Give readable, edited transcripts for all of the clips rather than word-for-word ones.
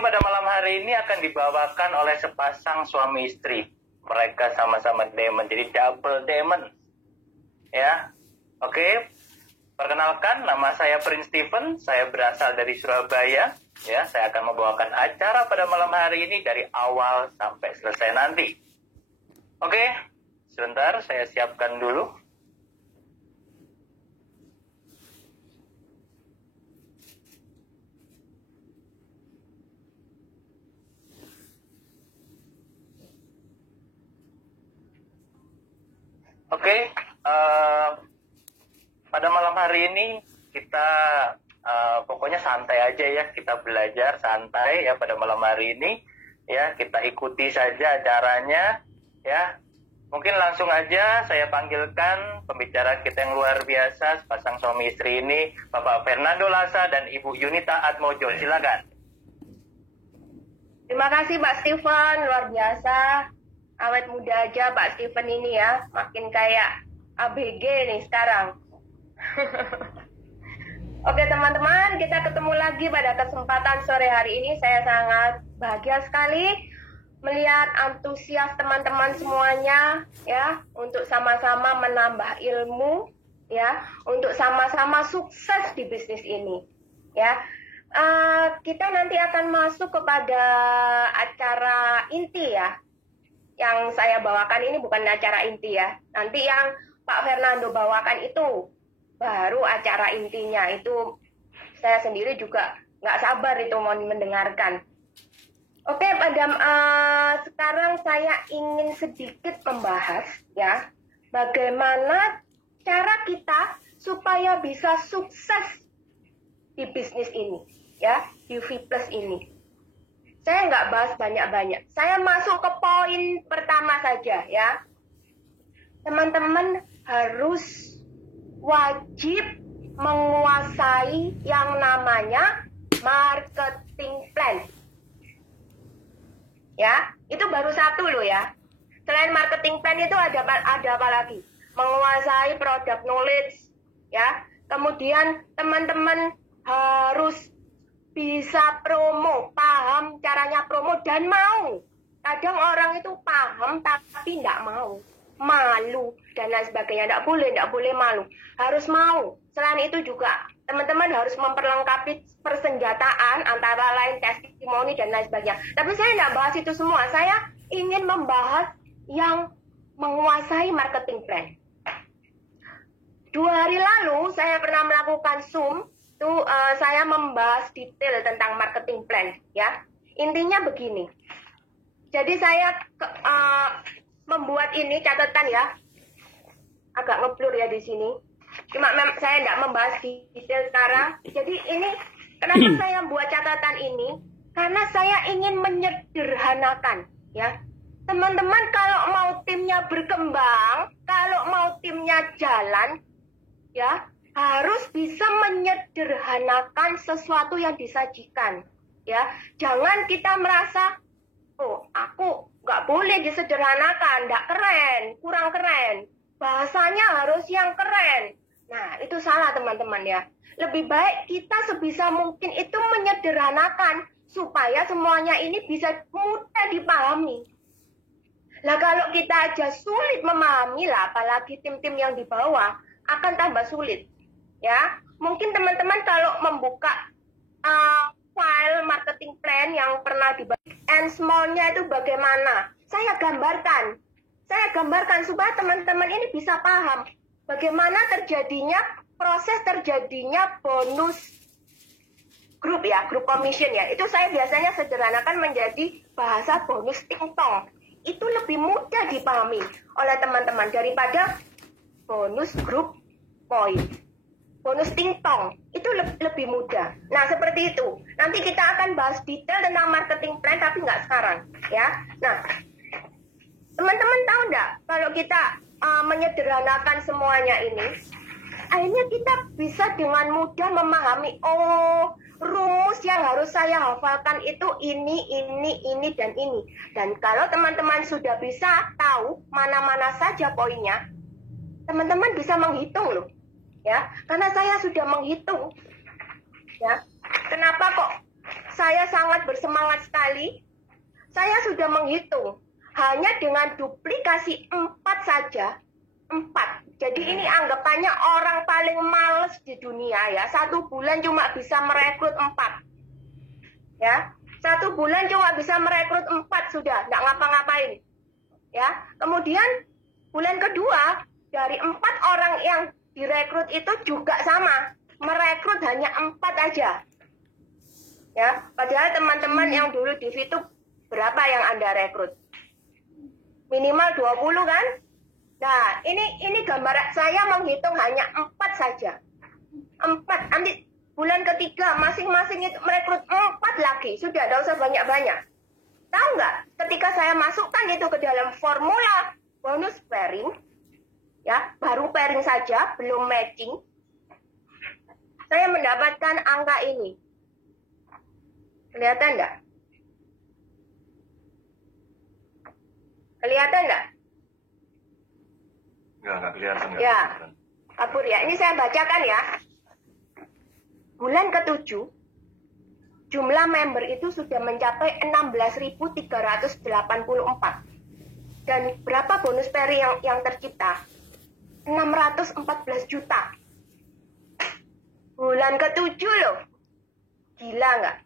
Coaching pada malam hari ini akan dibawakan oleh sepasang suami istri. Mereka sama-sama demon, jadi double demon. Ya, oke. Perkenalkan, nama saya Prince Steven. Saya berasal dari Surabaya. Ya, saya akan membawakan acara pada malam hari ini dari awal sampai selesai nanti. Oke, sebentar saya siapkan dulu. Oke, pada malam hari ini kita pokoknya santai aja ya, kita belajar santai ya pada malam hari ini ya, kita ikuti saja acaranya ya. Mungkin langsung aja saya panggilkan pembicara kita yang luar biasa, sepasang suami istri ini, Bapak Fernando Lasa dan Ibu Yunita Atmojo. Silakan. Terima kasih Pak Steven, luar biasa. Awet muda aja Pak Steven ini ya, makin kayak ABG nih sekarang. Oke teman-teman, kita ketemu lagi pada kesempatan sore hari ini. Saya sangat bahagia sekali melihat antusias teman-teman semuanya ya, untuk sama-sama menambah ilmu ya, untuk sama-sama sukses di bisnis ini ya. Kita nanti akan masuk kepada acara inti ya. Yang saya bawakan ini bukan acara inti ya. Nanti yang Pak Fernando bawakan itu baru acara intinya. Itu saya sendiri juga nggak sabar itu mau mendengarkan. Oke, sekarang saya ingin sedikit membahas ya, bagaimana cara kita supaya bisa sukses di bisnis ini ya, di V Plus ini. Saya nggak bahas banyak-banyak. Saya masuk ke poin pertama saja ya. Teman-teman harus wajib menguasai yang namanya marketing plan. Ya, itu baru satu loh ya. Selain marketing plan itu ada apa lagi? Menguasai product knowledge ya. Kemudian teman-teman harus bisa promo, paham caranya promo dan mau. Kadang orang itu paham tapi tidak mau, malu dan lain sebagainya. Tidak boleh malu, harus mau. Selain itu juga teman-teman harus memperlengkapi persenjataan, antara lain testimoni dan lain sebagainya. Tapi saya tidak bahas itu semua. Saya ingin membahas yang menguasai marketing plan. 2 hari lalu saya pernah melakukan Zoom. Saya membahas detail tentang marketing plan ya. Intinya begini. Jadi saya membuat ini catatan ya. Agak ngeblur ya di sini. Cuma saya tidak membahas detail sekarang. Jadi ini kenapa saya buat catatan ini? Karena saya ingin menyederhanakan ya. Teman-teman kalau mau timnya berkembang, kalau mau timnya jalan ya, harus bisa menyederhanakan sesuatu yang disajikan ya. Jangan kita merasa, oh aku nggak boleh disederhanakan, nggak keren, kurang keren, bahasanya harus yang keren. Nah itu salah teman-teman ya. Lebih baik kita sebisa mungkin itu menyederhanakan supaya semuanya ini bisa mudah dipahami. Nah kalau kita aja sulit memahami lah, apalagi tim-tim yang di bawah akan tambah sulit. Ya, mungkin teman-teman kalau membuka file marketing plan yang pernah dibahas and small-nya itu bagaimana? Saya gambarkan supaya teman-teman ini bisa paham bagaimana proses terjadinya bonus grup ya, grup commission ya. Itu saya biasanya sederhanakan menjadi bahasa bonus tingtong. Itu lebih mudah dipahami oleh teman-teman daripada bonus grup point. Bonus tingtong itu lebih mudah. Nah seperti itu. Nanti kita akan bahas detail tentang marketing plan tapi nggak sekarang ya. Nah teman-teman tahu nggak kalau kita menyederhanakan semuanya ini, akhirnya kita bisa dengan mudah memahami, oh rumus yang harus saya hafalkan itu ini dan ini. Dan kalau teman-teman sudah bisa tahu mana-mana saja poinnya, teman-teman bisa menghitung loh. Ya, karena saya sudah menghitung. Ya. Kenapa kok saya sangat bersemangat sekali. Saya sudah menghitung. Hanya dengan duplikasi 4 saja. 4. Jadi ini anggapannya orang paling males di dunia ya. 1 bulan cuma bisa merekrut 4. Ya. 1 bulan cuma bisa merekrut 4 sudah. Nggak ngapa-ngapain. Ya. Kemudian bulan kedua, dari 4 orang yang direkrut itu juga sama. Merekrut hanya 4 aja. Ya. Padahal teman-teman yang dulu di VTube, berapa yang Anda rekrut? Minimal 20 kan? Nah, ini gambar saya menghitung hanya 4 saja. 4. Nanti bulan ketiga masing-masing itu merekrut 4 lagi. Sudah, tidak usah banyak-banyak. Tahu nggak? Ketika saya masukkan itu ke dalam formula bonus pairing, ya, baru pairing saja, belum matching, saya mendapatkan angka ini. Kelihatan nggak? Kelihatan nggak? Nggak kelihatan. Ya, kabur ya. Ini saya bacakan ya. Bulan ke-7, jumlah member itu sudah mencapai 16.384. Dan berapa bonus pairing yang tercipta? 614 juta. Bulan ke-7 loh. Gila nggak?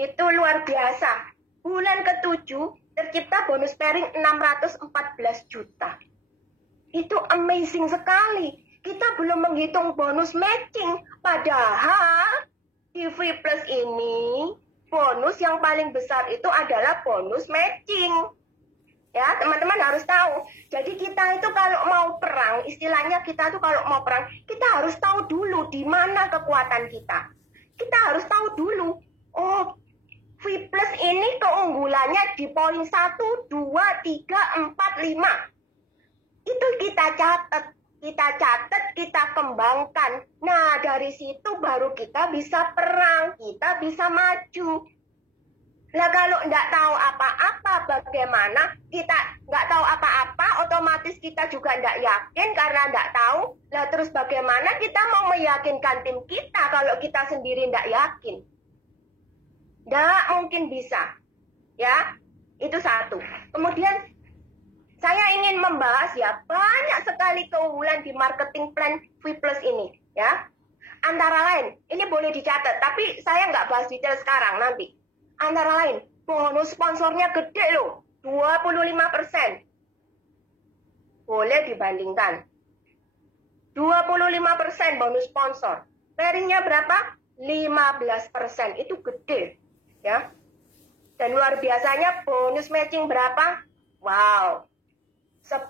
Itu luar biasa. Bulan ke-7 tercipta bonus pairing 614 juta. Itu amazing sekali. Kita belum menghitung bonus matching. Padahal di Free Plus ini, bonus yang paling besar itu adalah bonus matching. Ya, teman-teman harus tahu. Jadi kita itu kalau mau perang, istilahnya kita tuh kalau mau perang, kita harus tahu dulu di mana kekuatan kita. Kita harus tahu dulu. Oh, V Plus ini keunggulannya di poin 1, 2, 3, 4, 5. Itu kita catat, kita kembangkan. Nah, dari situ baru kita bisa perang, kita bisa maju. Nah, kalau nggak tahu apa-apa, bagaimana? Kita nggak tahu apa-apa, otomatis kita juga nggak yakin karena nggak tahu. Nah, terus bagaimana kita mau meyakinkan tim kita kalau kita sendiri nggak yakin? Nggak mungkin bisa. Ya, itu satu. Kemudian, saya ingin membahas ya, banyak sekali keunggulan di marketing plan V Plus ini. Ya, antara lain, ini boleh dicatat, tapi saya nggak bahas detail sekarang, nanti. Antara lain, bonus sponsornya gede loh, 25%. Boleh dibandingkan. 25% bonus sponsor. Pairingnya berapa? 15%. Itu gede. Ya. Dan luar biasanya bonus matching berapa? Wow. 10%.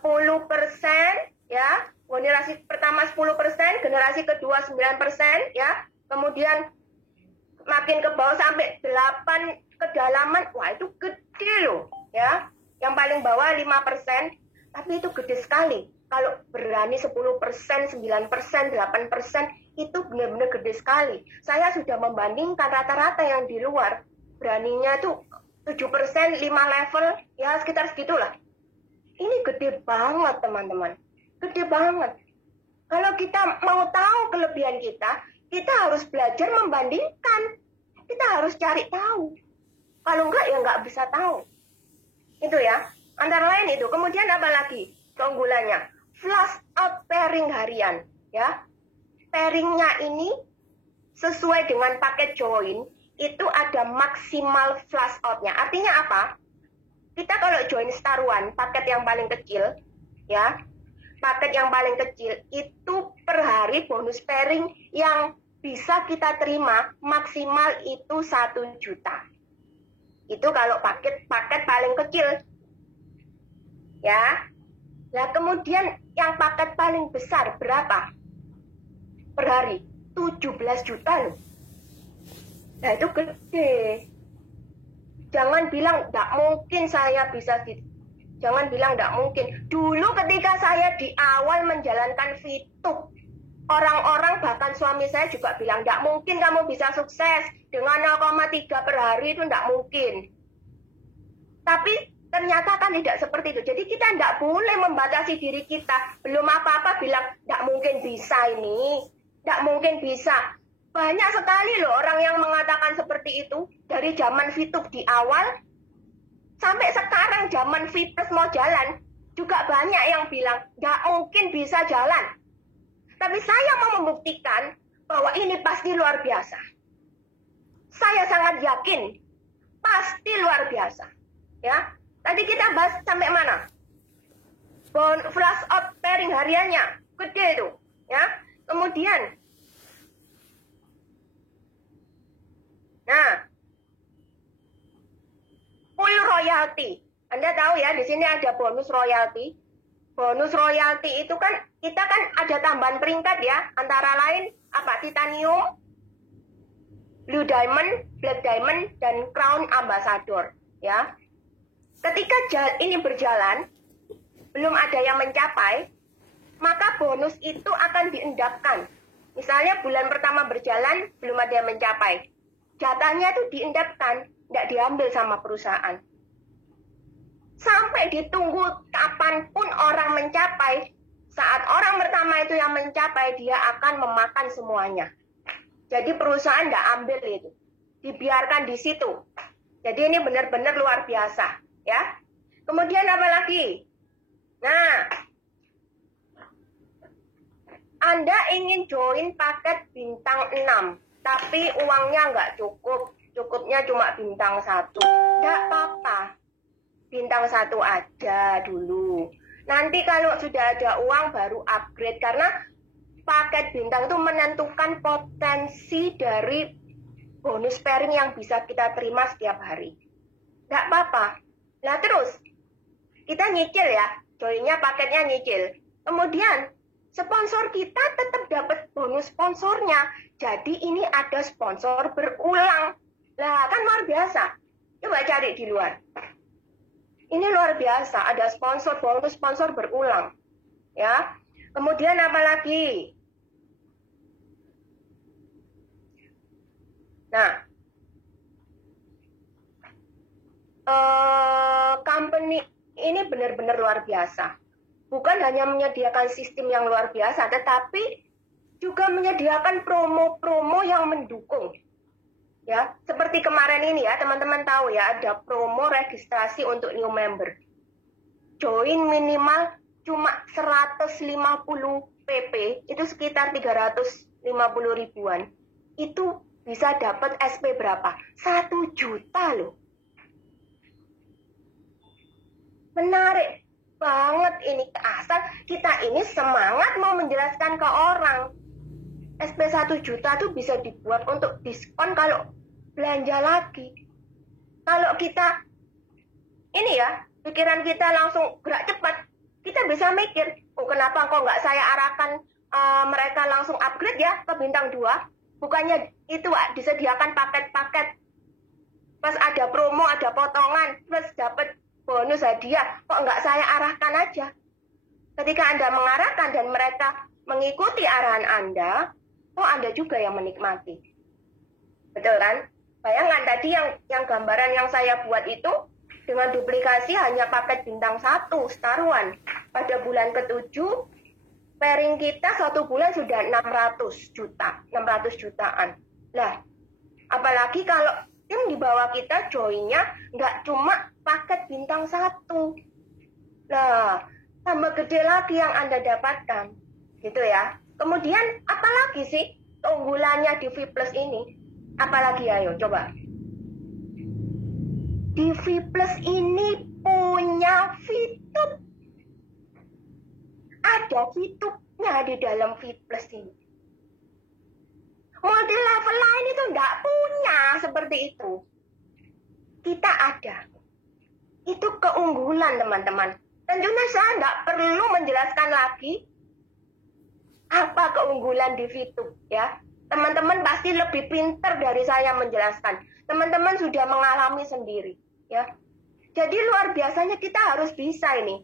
Ya. Generasi pertama 10%, generasi kedua 9%. Ya. Kemudian makin ke bawah sampai 8 kedalaman, wah itu gede loh, ya. Yang paling bawah 5%, tapi itu gede sekali. Kalau berani 10%, 9%, 8%, itu benar-benar gede sekali. Saya sudah membandingkan rata-rata yang di luar, beraninya tuh 7%, 5 level, ya sekitar segitulah. Ini gede banget, teman-teman. Gede banget. Kalau kita mau tahu kelebihan kita harus belajar membandingkan. Kita harus cari tahu. Kalau enggak, ya enggak bisa tahu. Itu ya. Antara lain itu. Kemudian apa lagi keunggulannya? Flash out pairing harian. Ya. Pairingnya ini sesuai dengan paket join, itu ada maksimal flash outnya. Artinya apa? Kita kalau join Star One, paket yang paling kecil, ya. Paket yang paling kecil itu per hari bonus pairing yang bisa kita terima maksimal itu 1 juta. Itu kalau paket paling kecil. Ya. Nah, kemudian yang paket paling besar berapa? Per hari 17 juta loh. Nah, itu gede. Jangan bilang enggak mungkin saya bisa jangan bilang enggak mungkin. Dulu ketika saya di awal menjalankan VTube, orang-orang bahkan suami saya juga bilang, enggak mungkin kamu bisa sukses dengan 0,3 per hari, itu enggak mungkin. Tapi ternyata kan tidak seperti itu. Jadi kita enggak boleh membatasi diri kita. Belum apa-apa bilang, enggak mungkin bisa ini. Enggak mungkin bisa. Banyak sekali loh orang yang mengatakan seperti itu. Dari zaman VTube di awal, sampai sekarang zaman V Plus mau jalan, juga banyak yang bilang, nggak mungkin bisa jalan. Tapi saya mau membuktikan bahwa ini pasti luar biasa. Saya sangat yakin, pasti luar biasa. Ya, tadi kita bahas sampai mana? Flash out pairing hariannya, gede tuh. Ya, kemudian nah, full royalty. Anda tahu ya, di sini ada bonus royalty. Bonus royalty itu kan, kita kan ada tambahan peringkat ya. Antara lain, apa? Titanium, Blue Diamond, Black Diamond, dan Crown Ambassador. Ya. Ketika ini berjalan, belum ada yang mencapai, maka bonus itu akan diendapkan. Misalnya bulan pertama berjalan, belum ada yang mencapai. Jatahnya itu diendapkan, tidak diambil sama perusahaan. Sampai ditunggu kapanpun orang mencapai, saat orang pertama itu yang mencapai, dia akan memakan semuanya. Jadi perusahaan tidak ambil itu, dibiarkan di situ. Jadi ini benar-benar luar biasa, ya. Kemudian apa lagi? Nah, Anda ingin join paket bintang 6. Tapi uangnya nggak cukup, cukupnya cuma bintang 1. Nggak apa-apa, bintang 1 aja dulu. Nanti kalau sudah ada uang baru upgrade, karena paket bintang itu menentukan potensi dari bonus pairing yang bisa kita terima setiap hari. Nggak apa-apa. Nah terus, kita nyicil ya, joinnya paketnya nyicil. Kemudian, sponsor kita tetap dapat bonus sponsornya. Jadi ini ada sponsor berulang. Lah kan luar biasa. Coba cari di luar. Ini luar biasa. Ada sponsor, bonus sponsor berulang. Ya. Kemudian apa lagi? Nah. Company ini benar-benar luar biasa. Bukan hanya menyediakan sistem yang luar biasa, tetapi juga menyediakan promo-promo yang mendukung. Ya, seperti kemarin ini ya, teman-teman tahu ya, ada promo registrasi untuk new member. Join minimal cuma 150 PP, itu sekitar 350 ribuan. Itu bisa dapat SP berapa? 1 juta loh. Menarik banget ini, asal kita ini semangat mau menjelaskan ke orang. SP 1 juta tuh bisa dibuat untuk diskon kalau belanja lagi. Kalau kita ini ya, pikiran kita langsung gerak cepat, kita bisa mikir, oh kenapa kok nggak saya arahkan mereka langsung upgrade ya ke bintang 2? Bukannya itu disediakan paket-paket, pas ada promo, ada potongan, plus dapat bonus hadiah, kok nggak saya arahkan aja? Ketika Anda mengarahkan dan mereka mengikuti arahan Anda, Anda juga yang menikmati. Betul kan? Bayangkan tadi yang gambaran yang saya buat itu, dengan duplikasi hanya paket bintang 1, Star1. Pada bulan ke-7, pairing kita 1 bulan sudah 600 jutaan. Lah, apalagi kalau tim di bawah kita joinnya nggak cuma paket bintang 1. Nah, tambah gede lagi yang Anda dapatkan. Gitu ya. Kemudian, apalagi sih keunggulannya di V Plus ini? Apalagi ayo, coba. Di V Plus ini punya VTube. Ada VTube-nya di dalam V Plus ini. Multi level lain itu nggak punya seperti itu. Kita ada. Itu keunggulan teman-teman. Tentunya saya nggak perlu menjelaskan lagi apa keunggulan di VTube ya. Teman-teman pasti lebih pintar dari saya menjelaskan. Teman-teman sudah mengalami sendiri ya. Jadi luar biasanya kita harus bisa ini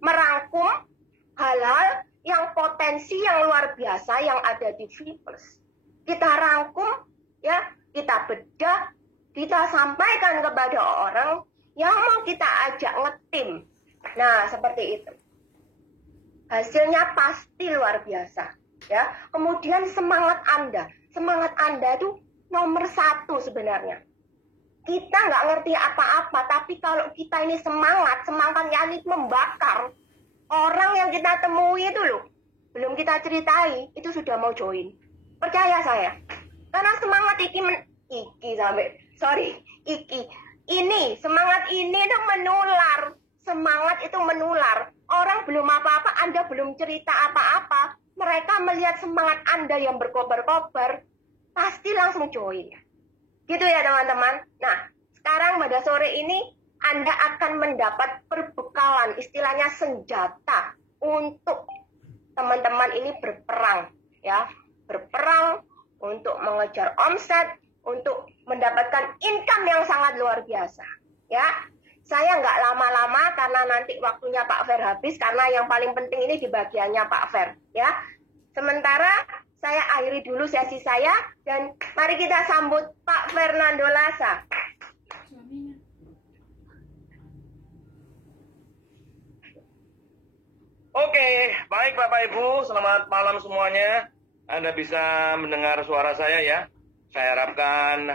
merangkum hal-hal yang potensi yang luar biasa yang ada di V Plus. Kita rangkum ya, kita bedah, kita sampaikan kepada orang yang mau kita ajak ngetim. Nah, seperti itu. Hasilnya pasti luar biasa. Ya, kemudian semangat Anda itu nomor satu sebenarnya. Kita nggak ngerti apa-apa, tapi kalau kita ini semangatnya ini membakar. Orang yang kita temui itu loh, belum kita ceritai, itu sudah mau join. Percaya saya. Karena semangat ini semangat ini itu menular. Semangat itu menular. Orang belum apa-apa, Anda belum cerita apa-apa, mereka melihat semangat Anda yang berkobar-kobar, pasti langsung join. Gitu ya teman-teman. Nah, sekarang pada sore ini Anda akan mendapat perbekalan, istilahnya senjata untuk teman-teman ini berperang, ya. Berperang untuk mengejar omset, untuk mendapatkan income yang sangat luar biasa, ya. Saya nggak lama-lama karena nanti waktunya Pak Fer habis, karena yang paling penting ini di bagiannya Pak Fer, ya. Sementara saya akhiri dulu sesi saya, dan mari kita sambut Pak Fernando Lasa. Oke, baik Bapak Ibu, selamat malam semuanya. Anda bisa mendengar suara saya ya. Saya harapkan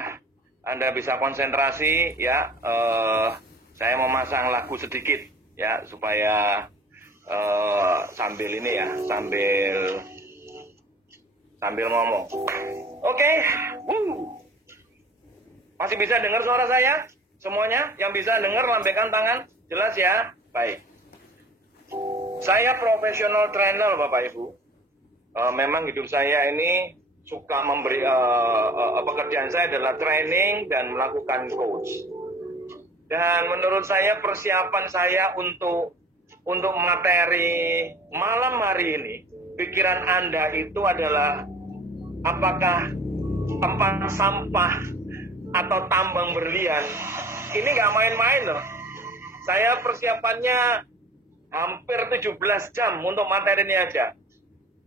Anda bisa konsentrasi ya. Saya mau masang lagu sedikit ya, supaya sambil ini ya, sambil ngomong. Oke, masih bisa dengar suara saya? Semuanya yang bisa dengar lambaikan tangan, jelas ya? Baik. Saya profesional trainer Bapak Ibu. Memang hidup saya ini suka memberi, pekerjaan saya adalah training dan melakukan coach. Dan menurut saya persiapan saya untuk materi malam hari ini, pikiran Anda itu adalah apakah tempat sampah atau tambang berlian. Ini nggak main-main loh. Saya persiapannya hampir 17 jam untuk materi ini aja.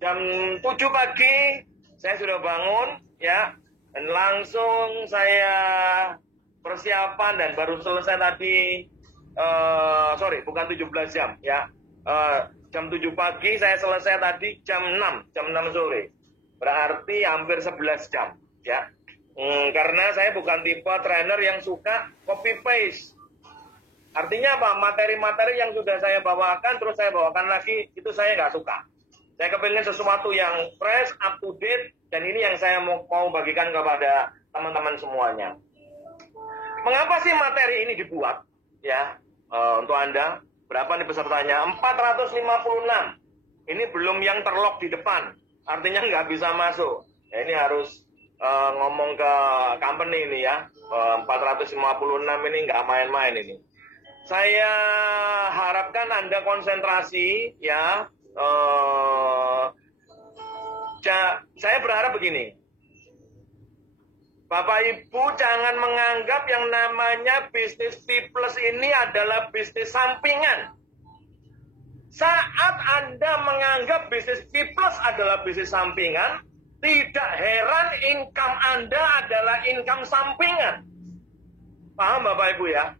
Jam 7 pagi saya sudah bangun ya, dan langsung saya persiapan, dan baru selesai tadi, bukan 17 jam ya, jam 7 pagi saya selesai tadi jam 6 sore, berarti hampir 11 jam ya. Karena saya bukan tipe trainer yang suka copy paste. Artinya apa? Materi-materi yang sudah saya bawakan terus saya bawakan lagi, itu saya nggak suka. Saya kepingin sesuatu yang fresh, up to date, dan ini yang saya mau bagikan kepada teman-teman semuanya. Mengapa sih materi ini dibuat? Ya, untuk Anda, berapa nih pesertanya? 456. Ini belum yang terlock di depan, artinya nggak bisa masuk. Ya, ini harus ngomong ke company ini ya. 456 ini nggak main-main ini. Saya harapkan Anda konsentrasi ya. Saya berharap begini. Bapak Ibu jangan menganggap yang namanya bisnis P+ ini adalah bisnis sampingan. Saat Anda menganggap bisnis P+ adalah bisnis sampingan, tidak heran income Anda adalah income sampingan. Paham Bapak Ibu ya?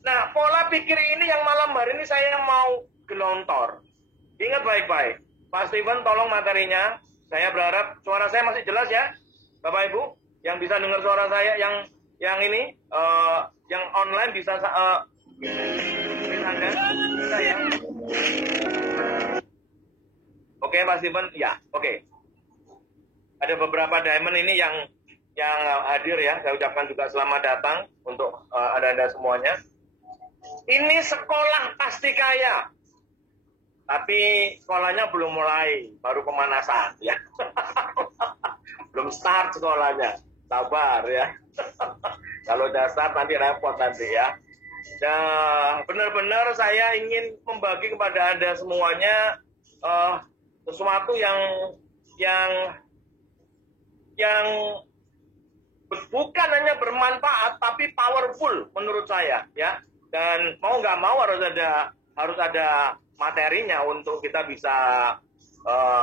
Nah, pola pikir ini yang malam hari ini saya mau gelontor. Ingat baik-baik. Pak Steven tolong materinya. Saya berharap suara saya masih jelas ya. Bapak Ibu, yang bisa dengar suara saya, yang ini, yang online bisa Anda? Bisa ya? Oke, Pak Steven, ya, oke. Ada beberapa diamond ini yang hadir ya. Saya ucapkan juga selamat datang untuk Anda semuanya. Ini sekolah pasti kaya. Tapi sekolahnya belum mulai, baru pemanasan ya. Belum start sekolahnya. Sabar ya. Kalau udah start nanti repot nanti ya. Nah, benar-benar saya ingin membagi kepada Anda semuanya sesuatu yang bukan hanya bermanfaat tapi powerful menurut saya ya. Dan mau nggak mau harus ada materinya untuk kita bisa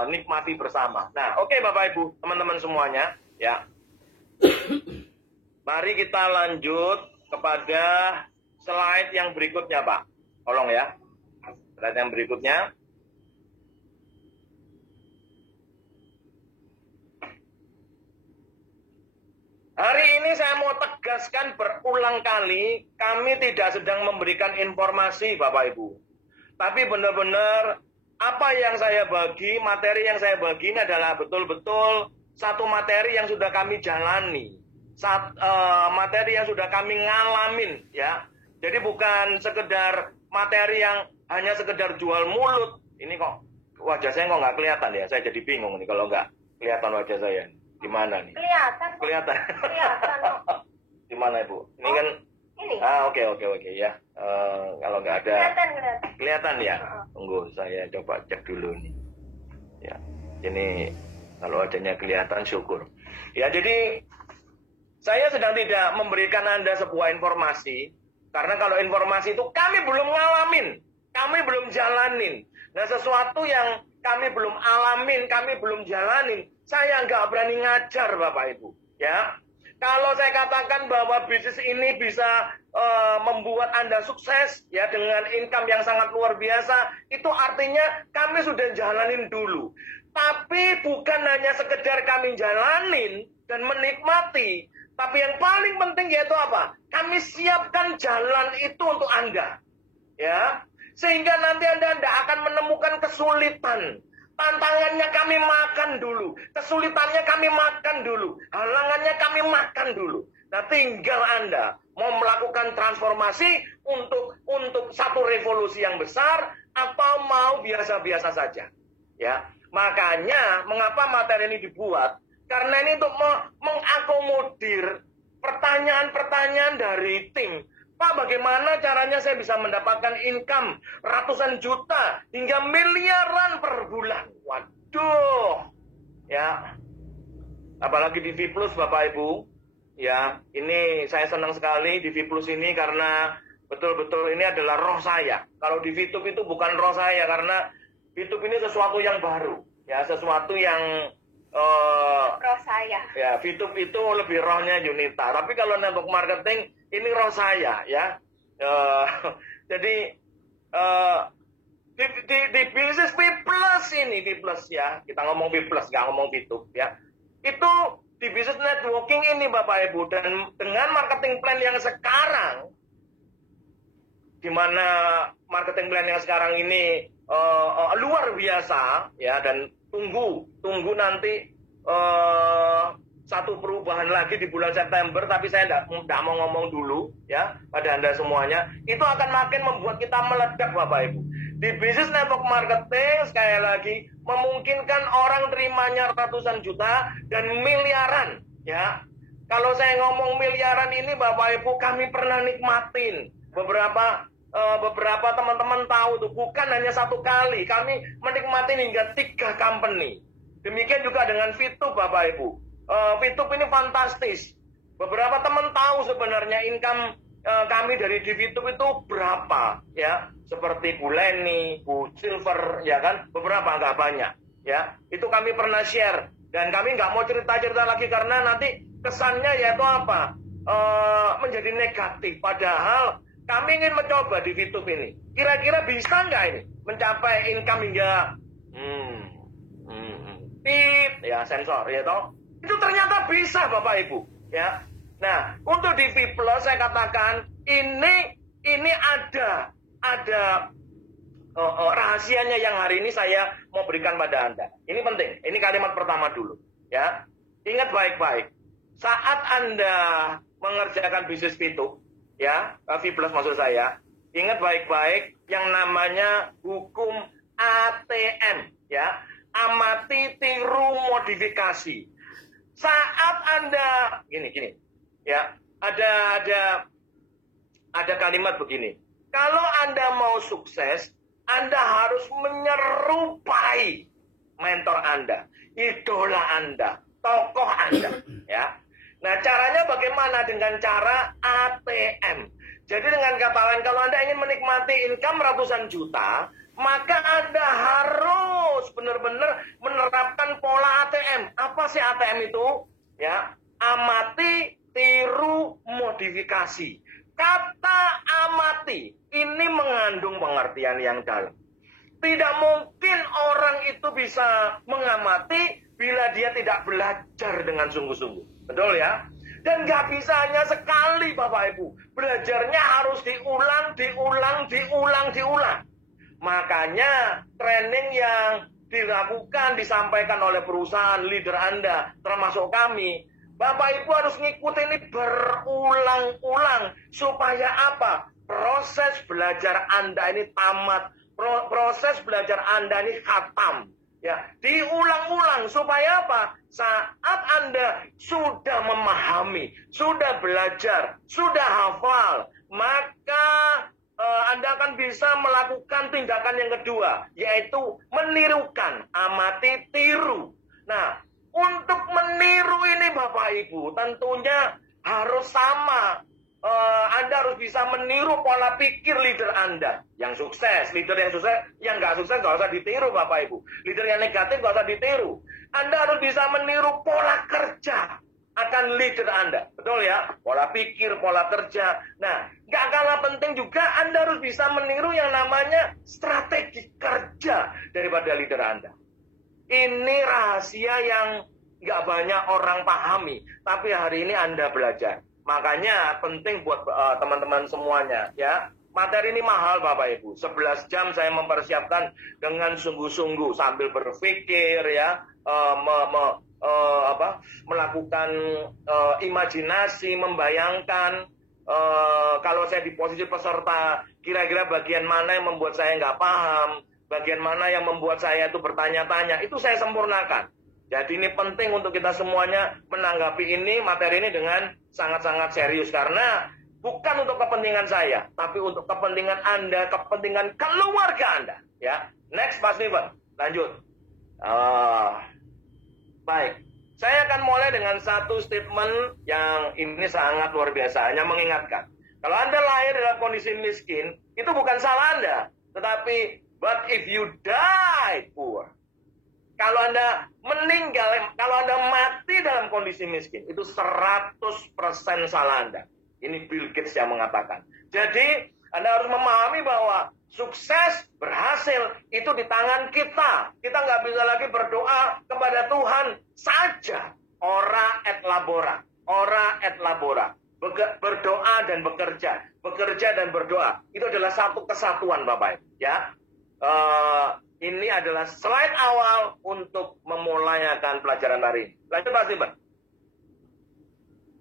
nikmati bersama. Nah, oke Bapak Ibu, teman-teman semuanya ya. Mari kita lanjut kepada slide yang berikutnya, Pak. Tolong ya. Slide yang berikutnya. kali saya mau tegaskan berulang kali, kami tidak sedang memberikan informasi Bapak Ibu. Tapi benar-benar apa yang saya bagi, materi yang saya bagi ini adalah betul-betul satu materi yang sudah kami jalani. Materi yang sudah kami ngalamin ya. Jadi bukan sekedar materi yang hanya sekedar jual mulut. Ini kok wajah saya kok nggak kelihatan ya. Saya jadi bingung nih kalau nggak kelihatan wajah saya. Gimana nih? Kelihatan. Kelihatan. Kelihatan. Gimana Ibu? Ini kan Ini. oke ya. Kalau nggak ada kelihatan ya. Tunggu saya coba cek dulu nih. Ya. Ini kalau wajahnya kelihatan syukur. Ya jadi saya sedang tidak memberikan Anda sebuah informasi karena kalau informasi itu kami belum ngalamin, kami belum jalanin. Nah sesuatu yang kami belum alamin, kami belum jalanin, saya nggak berani ngajar Bapak Ibu. Ya, kalau saya katakan bahwa bisnis ini bisa membuat Anda sukses ya dengan income yang sangat luar biasa, itu artinya kami sudah jalanin dulu. Tapi bukan hanya sekedar kami jalanin dan menikmati, tapi yang paling penting yaitu apa? Kami siapkan jalan itu untuk Anda. Ya, sehingga nanti Anda tidak akan menemukan kesulitan. Tantangannya kami makan dulu, kesulitannya kami makan dulu, halangannya kami makan dulu. Nah, tinggal Anda mau melakukan transformasi untuk satu revolusi yang besar atau mau biasa-biasa saja. Ya, makanya mengapa materi ini dibuat? Karena ini untuk mengakomodir pertanyaan-pertanyaan dari tim. Pak, bagaimana caranya saya bisa mendapatkan income ratusan juta hingga miliaran per bulan? Waduh. Ya. Apalagi di V Plus Bapak Ibu. Ya, ini saya senang sekali di V Plus ini karena betul-betul ini adalah roh saya. Kalau di VTube itu bukan roh saya karena VTube ini sesuatu yang baru. Ya, sesuatu yang roh saya. Ya, VTube itu lebih rohnya Yunita. Tapi kalau network marketing ini roh saya, ya. Jadi di bisnis V Plus ini, V Plus ya, kita ngomong V Plus, nggak ngomong VTube ya. Itu di bisnis networking ini Bapak Ibu, dan dengan marketing plan yang sekarang, di mana marketing plan yang sekarang ini luar biasa ya, dan tunggu nanti satu perubahan lagi di bulan September, tapi saya tidak mau ngomong dulu ya pada Anda semuanya. Itu akan makin membuat kita meledak Bapak Ibu. Di bisnis network marketing sekali lagi memungkinkan orang terimanya ratusan juta dan miliaran ya. Kalau saya ngomong miliaran ini Bapak Ibu, kami pernah nikmatin beberapa teman-teman tahu tuh, bukan hanya satu kali, kami menikmati hingga 3 company. Demikian juga dengan VTube Bapak Ibu. VTube ini fantastis. Beberapa teman tahu sebenarnya income kami dari di VTube itu berapa ya. Seperti Bu Leni, Bu Silver ya kan, beberapa nggak banyak ya. Itu kami pernah share dan kami nggak mau cerita-cerita lagi karena nanti kesannya yaitu apa? Menjadi negatif. Padahal kami ingin mencoba di VTube ini. Kira-kira bisa nggak ini mencapai income hingga ya sensor ya toh? Itu ternyata bisa Bapak Ibu ya. Nah, untuk di V Plus saya katakan ini ada rahasianya yang hari ini saya mau berikan pada Anda. Ini penting. Ini kalimat pertama dulu ya. Ingat baik-baik. Saat Anda mengerjakan bisnis VTube ya, V Plus maksud saya, ingat baik-baik yang namanya hukum ATM ya. Amati, tiru, modifikasi. Saat Anda gini ya, ada kalimat begini. Kalau Anda mau sukses, Anda harus menyerupai mentor Anda, idola Anda, tokoh Anda ya. Nah, caranya bagaimana? Dengan cara ATM. Jadi dengan kata lain, kalau Anda ingin menikmati income ratusan juta, maka Anda harus benar-benar menerapkan pola ATM. Apa sih ATM itu? Ya, amati, tiru, modifikasi. Kata amati ini mengandung pengertian yang dalam. Tidak mungkin orang itu bisa mengamati bila dia tidak belajar dengan sungguh-sungguh. Betul ya? Dan nggak bisa hanya sekali, Bapak Ibu. Belajarnya harus diulang. Makanya training yang dilakukan, disampaikan oleh perusahaan, leader Anda, termasuk kami, Bapak Ibu harus ngikutin ini berulang-ulang. Supaya apa? Proses belajar Anda ini tamat. Proses belajar Anda ini khatam. Ya, diulang-ulang supaya apa? Saat Anda sudah memahami, sudah belajar, sudah hafal, maka Anda akan bisa melakukan tindakan yang kedua, yaitu menirukan, amati, tiru. Nah, untuk meniru ini Bapak Ibu tentunya harus sama. Anda harus bisa meniru pola pikir leader Anda yang sukses. Leader yang sukses, yang nggak sukses nggak usah ditiru Bapak Ibu. Leader yang negatif nggak usah ditiru. Anda harus bisa meniru pola kerja akan leader Anda. Betul ya? Pola pikir, pola kerja. Nah, nggak kalah penting juga Anda harus bisa meniru yang namanya strategi kerja daripada leader Anda. Ini rahasia yang nggak banyak orang pahami. Tapi hari ini Anda belajar. Makanya penting buat teman-teman semuanya ya. Materi ini mahal Bapak Ibu. 11 jam saya mempersiapkan dengan sungguh-sungguh sambil berpikir ya, melakukan imajinasi, membayangkan kalau saya di posisi peserta, kira-kira bagian mana yang membuat saya nggak paham, bagian mana yang membuat saya itu bertanya-tanya, itu saya sempurnakan. Jadi ini penting untuk kita semuanya menanggapi ini, materi ini dengan sangat-sangat serius. Karena bukan untuk kepentingan saya, tapi untuk kepentingan Anda, kepentingan keluarga Anda. Ya, next Pak Steven, lanjut. Baik, saya akan mulai dengan satu statement yang ini sangat luar biasa, hanya mengingatkan. Kalau Anda lahir dalam kondisi miskin, itu bukan salah Anda. Tetapi, but if you die poor, kalau Anda meninggal, kalau Anda mati dalam kondisi miskin, itu 100% salah Anda. Ini Bill Gates yang mengatakan. Jadi, Anda harus memahami bahwa sukses, berhasil, itu di tangan kita. Kita nggak bisa lagi berdoa kepada Tuhan saja. Ora et labora. Ora et labora. Berdoa dan bekerja. Bekerja dan berdoa. Itu adalah satu kesatuan, Bapak. Ya. Ini adalah slide awal untuk memulai akan pelajaran hari ini. Lanjut Pak Steven.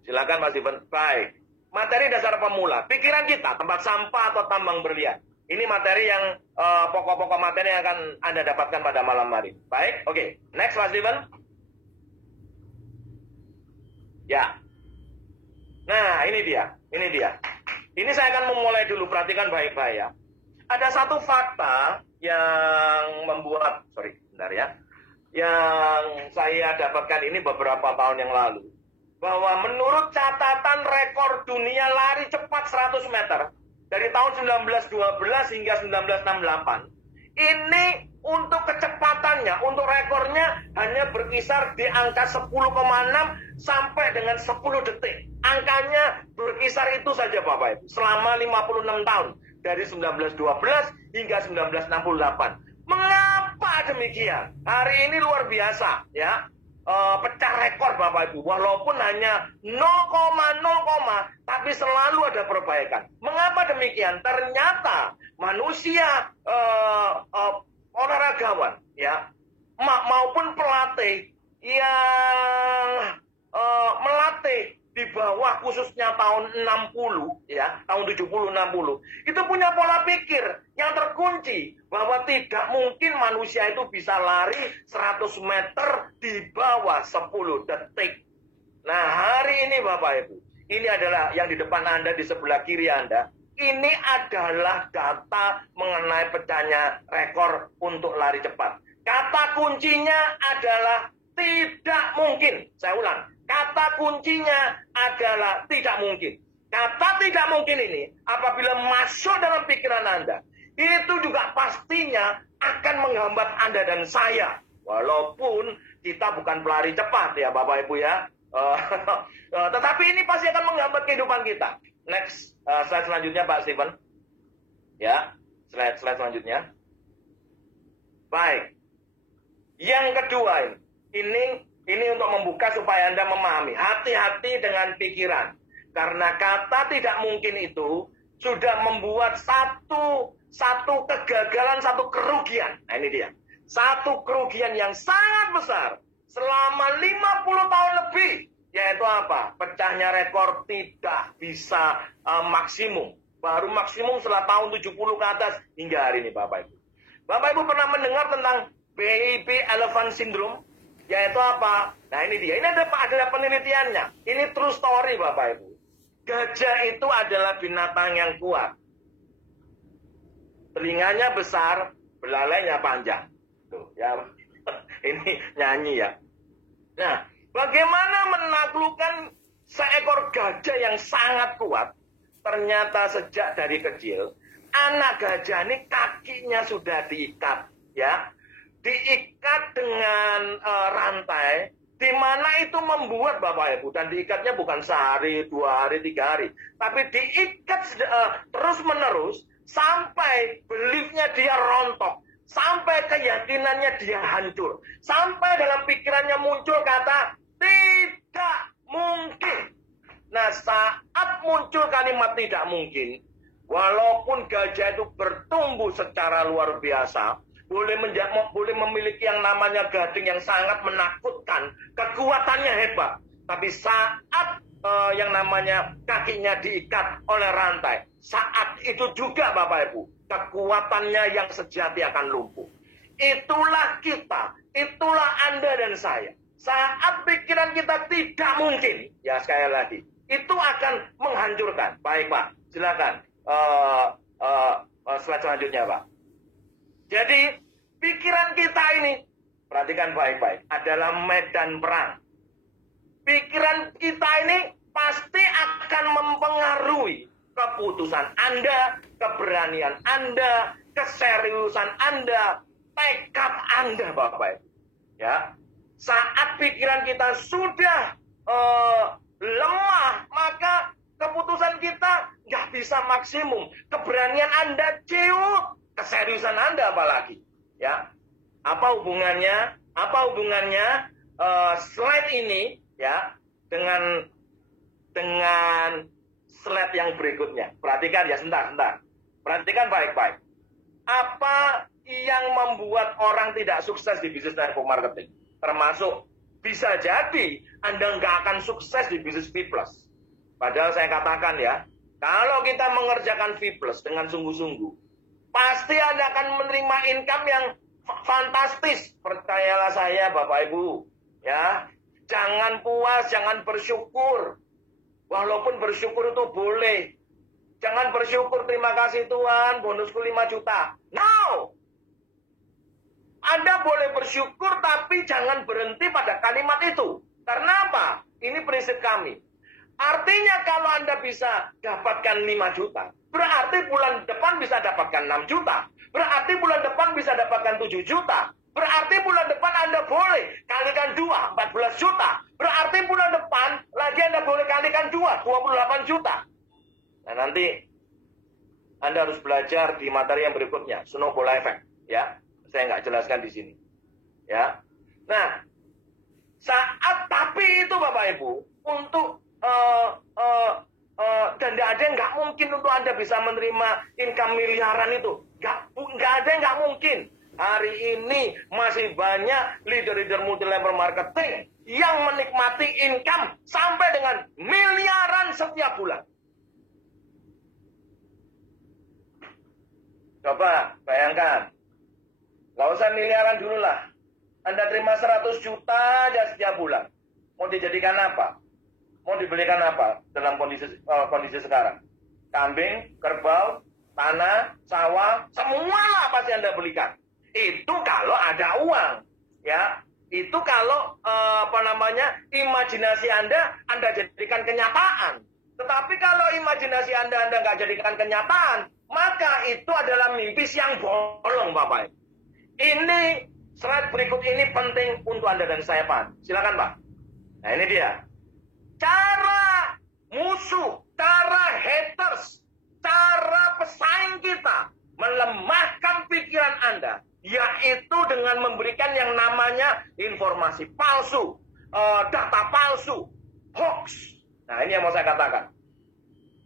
Silakan Pak Steven. Baik. Materi dasar pemula. Pikiran kita, tempat sampah atau tambang berlian. Ini materi yang pokok-pokok materi yang akan Anda dapatkan pada malam hari. Baik, oke. Next Pak Steven. Ya. Nah, ini dia. Ini saya akan memulai dulu. Perhatikan baik-baik ya. Ada satu fakta yang membuat, yang saya dapatkan ini beberapa tahun yang lalu, bahwa menurut catatan rekor dunia lari cepat 100 meter dari tahun 1912 hingga 1968, ini untuk kecepatannya, untuk rekornya hanya berkisar di angka 10,6 sampai dengan 10 detik. Angkanya berkisar itu saja Bapak Ibu, selama 56 tahun. Dari 1912 hingga 1968. Mengapa demikian? Hari ini luar biasa, ya. Pecah rekor Bapak Ibu. Walaupun hanya 0,0, tapi selalu ada perbaikan. Mengapa demikian? Ternyata manusia olahragawan, ya, maupun pelatih yang melatih di bawah khususnya tahun 60 ya, tahun 70-60 itu punya pola pikir yang terkunci bahwa tidak mungkin manusia itu bisa lari 100 meter di bawah 10 detik. Nah, hari ini Bapak Ibu, ini adalah yang di depan Anda, di sebelah kiri Anda. Ini adalah data mengenai pecahnya rekor untuk lari cepat. Kata kuncinya adalah tidak mungkin. Saya ulang. Kata kuncinya adalah tidak mungkin. Kata tidak mungkin ini apabila masuk dalam pikiran Anda, itu juga pastinya akan menghambat Anda dan saya. Walaupun kita bukan pelari cepat ya Bapak Ibu ya. Tetapi ini pasti akan menghambat kehidupan kita. Next, slide selanjutnya Pak Steven. Ya, slide selanjutnya. Baik. Yang kedua ini Ini untuk membuka supaya Anda memahami. Hati-hati dengan pikiran. Karena kata tidak mungkin itu sudah membuat satu kegagalan, satu kerugian. Nah ini dia. Satu kerugian yang sangat besar selama 50 tahun lebih. Yaitu apa? Pecahnya rekor tidak bisa maksimum. Baru maksimum setelah tahun 70 ke atas hingga hari ini Bapak Ibu. Bapak Ibu pernah mendengar tentang baby elephant syndrome? Yaitu apa? Nah ini dia. Ini ada penelitiannya. Ini true story Bapak Ibu. Gajah itu adalah binatang yang kuat. Telinganya besar, belalainya panjang. Tuh, ya. Ini nyanyi ya. Nah, bagaimana menaklukkan seekor gajah yang sangat kuat? Ternyata sejak dari kecil, anak gajah ini kakinya sudah diikat, ya. Diikat dengan rantai, di mana itu membuat Bapak Ibu, dan diikatnya bukan sehari, 2 hari, 3 hari, tapi diikat terus menerus sampai beliefnya dia rontok, sampai keyakinannya dia hancur, sampai dalam pikirannya muncul kata tidak mungkin. Nah, saat muncul kalimat tidak mungkin, walaupun gajah itu bertumbuh secara luar biasa, boleh memiliki yang namanya gading yang sangat menakutkan, kekuatannya hebat. Tapi saat yang namanya kakinya diikat oleh rantai, saat itu juga Bapak Ibu, kekuatannya yang sejati akan lumpuh. Itulah kita, itulah Anda dan saya. Saat pikiran kita tidak mungkin, ya sekali lagi, itu akan menghancurkan. Baik Pak, silakan slide selanjutnya Pak. Jadi, pikiran kita ini, perhatikan baik-baik, adalah medan perang. Pikiran kita ini pasti akan mempengaruhi keputusan Anda, keberanian Anda, keseriusan Anda, tekad Anda, Bapak Ibu. Ya, saat pikiran kita sudah lemah, maka keputusan kita nggak bisa maksimum. Keberanian Anda ciut, keseriusan Anda apalagi, ya. Apa hubungannya? Slide ini, ya, dengan slide yang berikutnya. Perhatikan ya, sebentar. Perhatikan baik-baik. Apa yang membuat orang tidak sukses di bisnis network marketing? Termasuk bisa jadi Anda nggak akan sukses di bisnis V+. Padahal saya katakan ya, kalau kita mengerjakan V+ dengan sungguh-sungguh, pasti Anda akan menerima income yang fantastis. Percayalah saya Bapak Ibu. Ya, jangan puas, jangan bersyukur. Walaupun bersyukur itu boleh. Jangan bersyukur, terima kasih Tuhan, bonusku 5 juta. No! Anda boleh bersyukur, tapi jangan berhenti pada kalimat itu. Karena apa? Ini prinsip kami. Artinya kalau Anda bisa dapatkan 5 juta, berarti bulan depan bisa dapatkan 6 juta. Berarti bulan depan bisa dapatkan 7 juta. Berarti bulan depan Anda boleh kalikan 2, 14 juta. Berarti bulan depan lagi Anda boleh kalikan 2, 28 juta. Nah nanti Anda harus belajar di materi yang berikutnya, snowball effect. Ya, saya nggak jelaskan di sini. Ya, nah tapi itu Bapak Ibu untuk dan nggak mungkin untuk Anda bisa menerima income miliaran itu. Nggak ada yang nggak mungkin. Hari ini masih banyak leader-leader multi-level marketing yang menikmati income sampai dengan miliaran setiap bulan. Coba bayangkan, nggak usah miliaran dulu lah. Anda terima 100 juta aja setiap bulan. Mau dijadikan apa? Mau dibelikan apa dalam kondisi sekarang? Kambing, kerbau, tanah, sawah, semualah pasti Anda belikan. Itu kalau ada uang, ya. Itu kalau imajinasi Anda jadikan kenyataan. Tetapi kalau imajinasi Anda nggak jadikan kenyataan, maka itu adalah mimpi siang bolong, Bapak. Ini slide berikut ini penting untuk Anda dan saya, Pak. Silakan, Pak. Nah, ini dia. Cara musuh, cara haters, cara pesaing kita melemahkan pikiran Anda, yaitu dengan memberikan yang namanya informasi palsu, data palsu, hoax. Nah, ini yang mau saya katakan.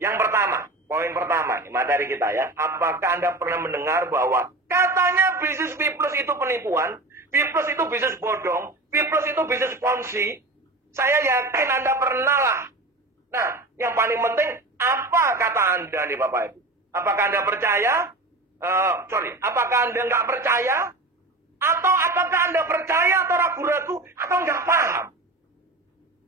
Yang pertama, poin pertama, materi kita ya. Apakah Anda pernah mendengar bahwa katanya bisnis V Plus itu penipuan, V Plus itu bisnis bodong, V Plus itu bisnis ponzi? Saya yakin Anda pernah lah. Nah, yang paling penting, apa kata Anda nih Bapak Ibu? Apakah Anda percaya? Apakah Anda nggak percaya? Atau apakah Anda percaya atau ragu-ragu atau nggak paham?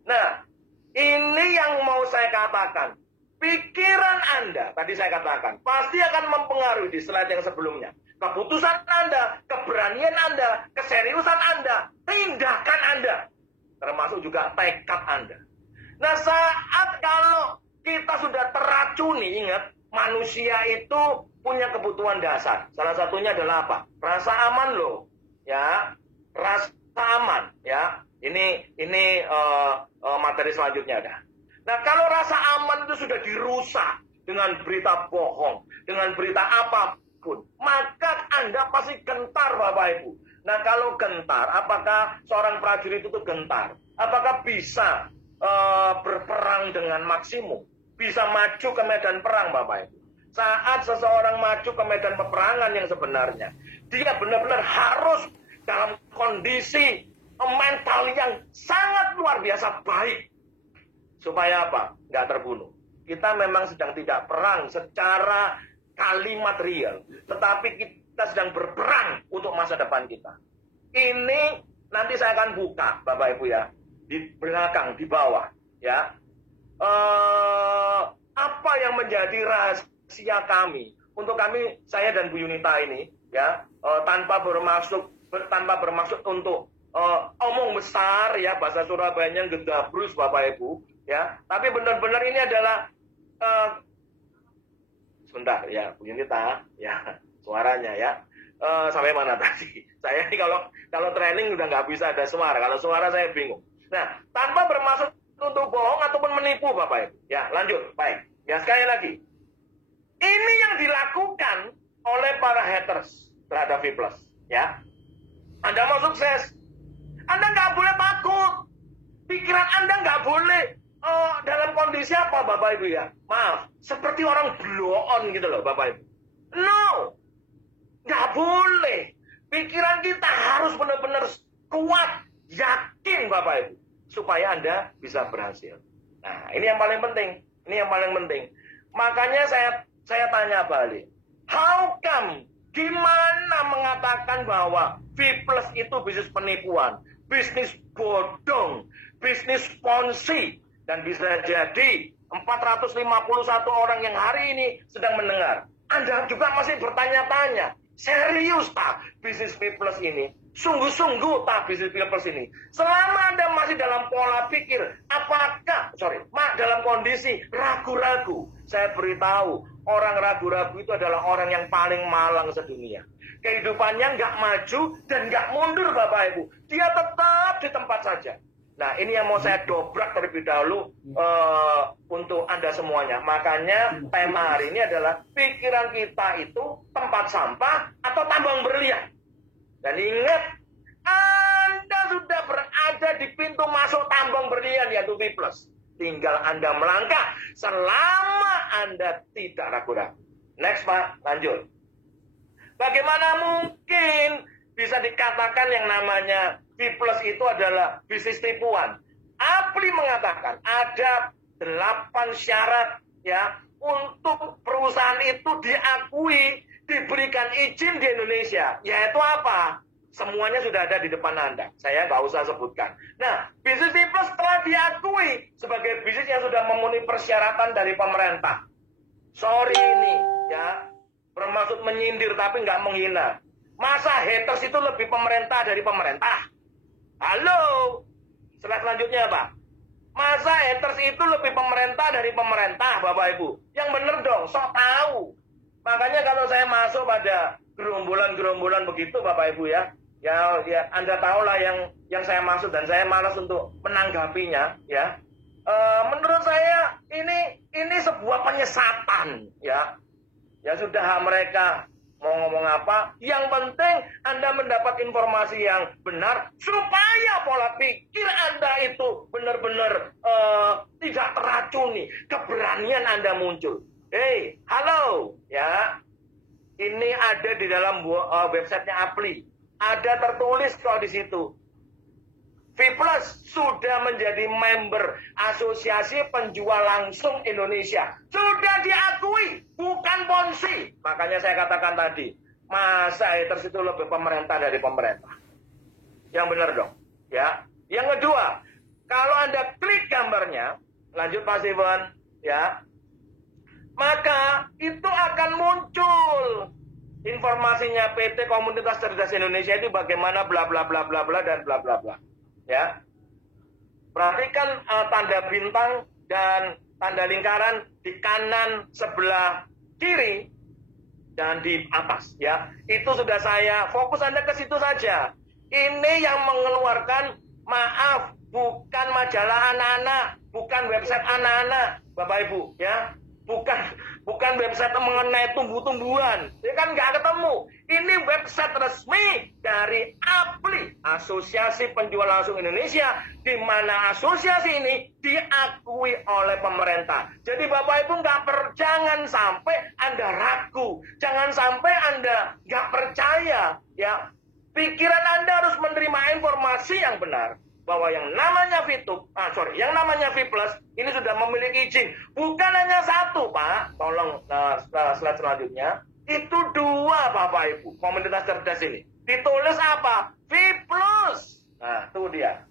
Nah, ini yang mau saya katakan. Pikiran Anda, tadi saya katakan, pasti akan mempengaruhi di slide yang sebelumnya. Keputusan Anda, keberanian Anda, keseriusan Anda, tindakan Anda. Termasuk juga tekad Anda. Nah, saat kalau kita sudah teracuni, ingat, manusia itu punya kebutuhan dasar. Salah satunya adalah apa? Rasa aman loh. Ya, rasa aman. Ya, ini materi selanjutnya ada. Nah, kalau rasa aman itu sudah dirusak dengan berita bohong, dengan berita apapun, maka Anda pasti gentar, Bapak Ibu. Nah, kalau gentar, apakah seorang prajurit itu gentar? Apakah bisa berperang dengan maksimum? Bisa maju ke medan perang, Bapak Ibu? Saat seseorang maju ke medan peperangan yang sebenarnya, dia benar-benar harus dalam kondisi mental yang sangat luar biasa baik. Supaya apa? Nggak terbunuh. Kita memang sedang tidak perang secara kalimat real. Tetapi kita sedang berperang untuk masa depan kita. Ini nanti saya akan buka, Bapak Ibu ya. Di belakang, di bawah. Ya. Apa yang menjadi rahasia kami. Untuk kami, saya dan Bu Yunita ini. Ya, tanpa bermaksud untuk omong besar ya, bahasa Surabayanya gedabrus Bapak Ibu. Ya, tapi benar-benar ini adalah sebentar ya, Bu Yunita ya, suaranya ya. Sampai mana tadi? Saya ini kalau training udah nggak bisa ada suara. Kalau suara saya bingung. Nah, tanpa bermaksud untuk bohong ataupun menipu Bapak Ibu. Ya, lanjut. Baik. Ya, sekali lagi. Ini yang dilakukan oleh para haters terhadap V Plus. Ya. Anda mau sukses. Anda nggak boleh takut. Pikiran Anda nggak boleh dalam kondisi apa Bapak Ibu ya? Maaf, seperti orang blow on gitu loh Bapak Ibu. No, nggak boleh. Pikiran kita harus benar-benar kuat, yakin Bapak Ibu, supaya Anda bisa berhasil. Nah, ini yang paling penting. Ini yang paling penting. Makanya saya tanya balik. How come? Gimana mengatakan bahwa V Plus itu bisnis penipuan, bisnis bodong, bisnis ponzi? Dan bisa jadi 451 orang yang hari ini sedang mendengar. Anda juga masih bertanya-tanya, serius tak bisnis V Plus ini? Sungguh-sungguh tak bisnis V Plus ini? Selama Anda masih dalam pola pikir, dalam kondisi ragu-ragu, saya beritahu, orang ragu-ragu itu adalah orang yang paling malang sedunia. Kehidupannya nggak maju dan nggak mundur Bapak Ibu. Dia tetap di tempat saja. Nah, ini yang mau saya dobrak terlebih dahulu untuk Anda semuanya. Makanya tema hari ini adalah pikiran kita itu tempat sampah atau tambang berlian. Dan ingat, Anda sudah berada di pintu masuk tambang berlian yaitu V Plus. Tinggal Anda melangkah selama Anda tidak ragu-ragu. Next Pak, lanjut. Bagaimana mungkin bisa dikatakan yang namanya V Plus itu adalah bisnis tipuan? Apli mengatakan ada 8 syarat ya untuk perusahaan itu diakui, diberikan izin di Indonesia. Yaitu apa? Semuanya sudah ada di depan Anda. Saya nggak usah sebutkan. Nah, bisnis V Plus telah diakui sebagai bisnis yang sudah memenuhi persyaratan dari pemerintah. Sorry ini ya, bermaksud menyindir tapi nggak menghina. Masa haters itu lebih pemerintah dari pemerintah? Halo? Slide selanjutnya Pak. Masa haters itu lebih pemerintah dari pemerintah Bapak Ibu? Yang bener dong, sok tahu. Makanya kalau saya masuk pada gerombolan-gerombolan begitu Bapak Ibu ya, Anda tahulah yang saya maksud dan saya malas untuk menanggapinya ya. Menurut saya ini sebuah penyesatan ya. Ya sudah mereka mau ngomong apa, yang penting Anda mendapat informasi yang benar supaya pola pikir Anda itu benar-benar tidak teracuni, keberanian Anda muncul. Hey, halo, ya. Ini ada di dalam websitenya Apli. Ada tertulis kok di situ. V-Plus sudah menjadi member Asosiasi Penjual Langsung Indonesia. Sudah diakui, bukan ponzi. Makanya saya katakan tadi, masa haters itu lebih pemerintah dari pemerintah. Yang benar dong. Ya. Yang kedua, kalau Anda klik gambarnya, lanjut Pak Steven, ya, maka itu akan muncul informasinya PT Komunitas Cerdas Indonesia itu bagaimana bla bla bla bla bla dan bla bla bla. Ya, perhatikan tanda bintang dan tanda lingkaran di kanan sebelah kiri dan di atas. Ya, itu sudah saya fokus Anda ke situ saja. Ini yang mengeluarkan, maaf, bukan majalah anak-anak, bukan website anak-anak, Bapak Ibu. Ya, bukan website mengenai tumbuh-tumbuhan. Ya kan nggak ketemu. Ini website resmi dari Apli, Asosiasi Penjual Langsung Indonesia, di mana asosiasi ini diakui oleh pemerintah. Jadi Bapak Ibu jangan sampai Anda ragu, jangan sampai Anda nggak percaya. Ya, pikiran Anda harus menerima informasi yang benar. Bahwa yang namanya yang namanya V-Plus ini sudah memiliki izin. Bukan hanya satu, Pak. Tolong slide selanjutnya. Itu 2, Bapak Ibu. Komunitas cerdas ini. Ditulis apa? V-Plus. Nah, itu dia.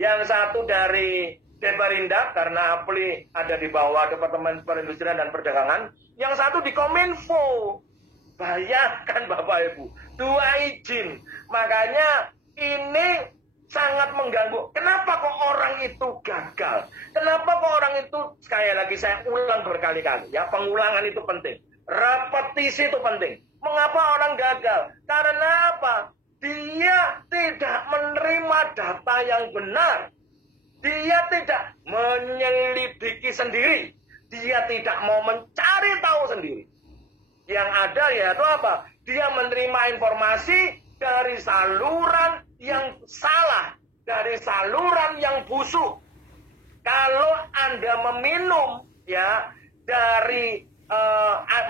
Yang satu dari Deperindak, karena Apli ada di bawah Departemen Perindustrian dan Perdagangan. Yang satu di Kominfo. Bayangkan, Bapak Ibu. 2 izin. Makanya ini sangat mengganggu. Kenapa kok orang itu gagal? Kenapa kok orang itu, sekali lagi saya ulang berkali-kali, ya, pengulangan itu penting. Repetisi itu penting. Mengapa orang gagal? Karena apa? Dia tidak menerima data yang benar. Dia tidak menyelidiki sendiri. Dia tidak mau mencari tahu sendiri. Yang ada yaitu apa? Dia menerima informasi dari saluran yang salah, dari saluran yang busuk. Kalau Anda meminum, ya, dari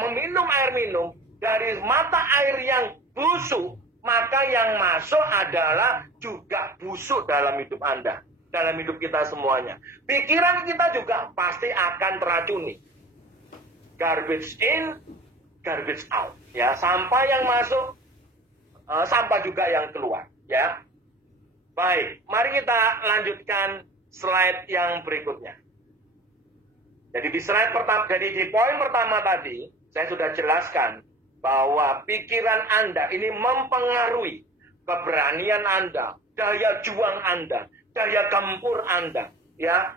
meminum air minum dari mata air yang busuk, maka yang masuk adalah juga busuk dalam hidup Anda, dalam hidup kita semuanya. Pikiran kita juga pasti akan teracuni. Garbage in, garbage out. Ya, sampah yang masuk, sampah juga yang keluar. Ya, baik. Mari kita lanjutkan slide yang berikutnya. Jadi di slide pertama, jadi di poin pertama tadi saya sudah jelaskan bahwa pikiran Anda ini mempengaruhi keberanian Anda, daya juang Anda, daya gempur Anda. Ya,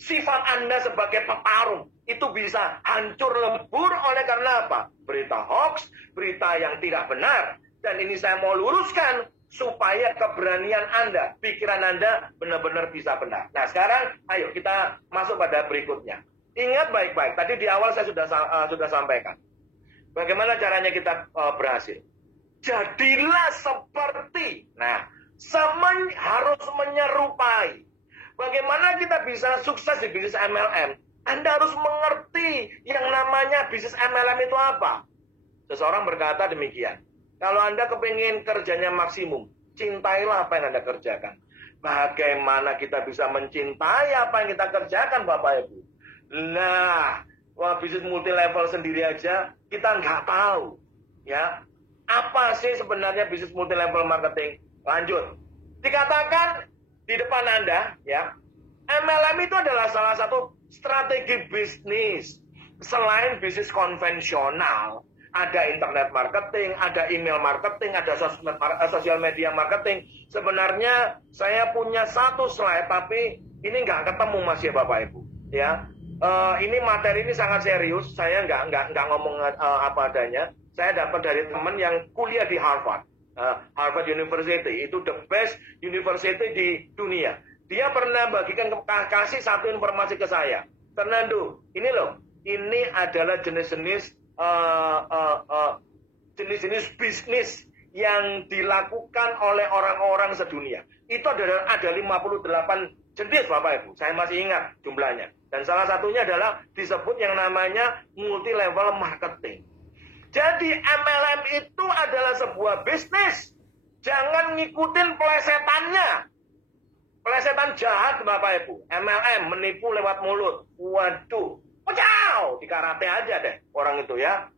sifat Anda sebagai petarung itu bisa hancur lebur oleh karena apa? Berita hoax, berita yang tidak benar. Dan ini saya mau luruskan supaya keberanian Anda, pikiran Anda benar-benar bisa benar. Nah, sekarang ayo kita masuk pada berikutnya. Ingat baik-baik, tadi di awal saya sudah sampaikan. Bagaimana caranya kita berhasil? Jadilah seperti, harus menyerupai. Bagaimana kita bisa sukses di bisnis MLM? Anda harus mengerti yang namanya bisnis MLM itu apa. Seseorang berkata demikian. Kalau Anda kepingin kerjanya maksimum, cintailah apa yang Anda kerjakan. Bagaimana kita bisa mencintai apa yang kita kerjakan, Bapak Ibu? Nah, bisnis multi level sendiri aja kita nggak tahu. Ya, apa sih sebenarnya bisnis multi level marketing? Lanjut. Dikatakan di depan Anda, ya, MLM itu adalah salah satu strategi bisnis selain bisnis konvensional. Ada internet marketing, ada email marketing, ada sosial media marketing. Sebenarnya saya punya satu slide, tapi ini nggak ketemu Mas ya Bapak Ibu. Ya, ini materi ini sangat serius. Saya nggak ngomong apa adanya. Saya dapat dari teman yang kuliah di Harvard, Harvard University. Itu the best university di dunia. Dia pernah kasih satu informasi ke saya. Fernando, ini loh, ini adalah jenis-jenis jenis-jenis bisnis yang dilakukan oleh orang-orang sedunia. Itu ada 58 jenis Bapak Ibu. Saya masih ingat jumlahnya. Dan salah satunya adalah disebut yang namanya multi level marketing. Jadi MLM itu adalah sebuah bisnis. Jangan ngikutin plesetannya. Plesetan jahat Bapak Ibu. MLM, menipu lewat mulut. Waduh. Pecah. Di karate aja deh orang itu ya.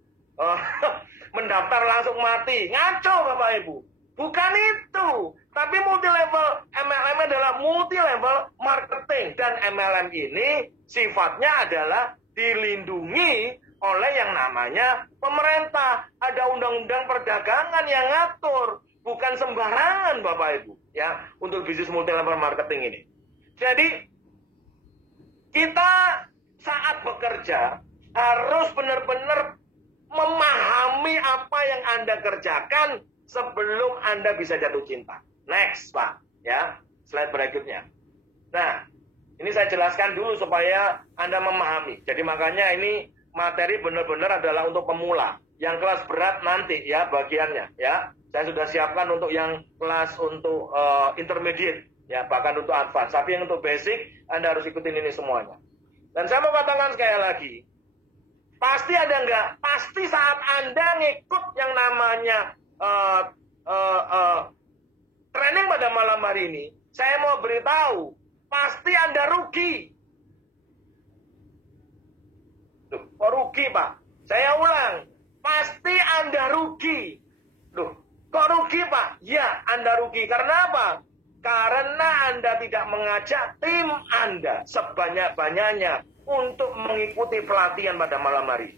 Mendaftar langsung mati. Ngaco Bapak Ibu. Bukan itu. Tapi multi level MLM adalah multi level marketing. Dan MLM ini sifatnya adalah dilindungi oleh yang namanya pemerintah. Ada undang-undang perdagangan yang ngatur. Bukan sembarangan Bapak Ibu. Ya, untuk bisnis multi level marketing ini. Jadi kita saat bekerja harus benar-benar memahami apa yang Anda kerjakan sebelum Anda bisa jatuh cinta. Next, Pak. Ya, slide berikutnya. Nah, ini saya jelaskan dulu supaya Anda memahami. Jadi makanya ini materi benar-benar adalah untuk pemula. Yang kelas berat nanti ya bagiannya. Ya, saya sudah siapkan untuk yang kelas untuk intermediate. Ya, bahkan untuk advance. Tapi yang untuk basic, Anda harus ikutin ini semuanya. Dan saya mau katakan sekali lagi, pasti ada enggak? Pasti saat Anda ngikut yang namanya training pada malam hari ini, saya mau beritahu, pasti Anda rugi. Loh, kok rugi Pak? Saya ulang, pasti Anda rugi. Loh, kok rugi Pak? Ya, Anda rugi. Karena apa? Karena Anda tidak mengajak tim Anda sebanyak-banyaknya untuk mengikuti pelatihan pada malam hari.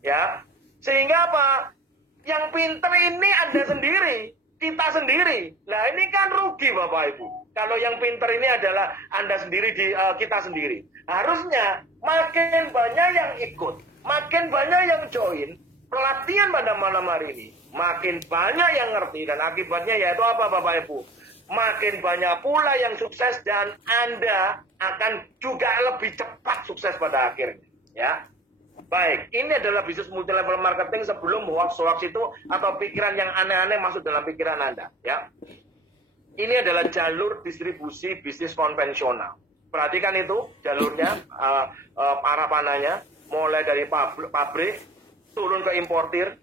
Ya, sehingga apa? Yang pinter ini Anda sendiri, kita sendiri. Nah ini kan rugi Bapak Ibu. Kalau yang pinter ini adalah Anda sendiri, kita sendiri. Harusnya makin banyak yang ikut, makin banyak yang join pelatihan pada malam hari ini, makin banyak yang ngerti. Dan akibatnya yaitu apa Bapak Ibu? Makin banyak pula yang sukses dan Anda akan juga lebih cepat sukses pada akhirnya. Ya, baik. Ini adalah bisnis multi level marketing sebelum hoax itu atau pikiran yang aneh-aneh masuk dalam pikiran Anda. Ya, ini adalah jalur distribusi bisnis konvensional. Perhatikan itu jalurnya, para panahnya, mulai dari pabrik turun ke importir,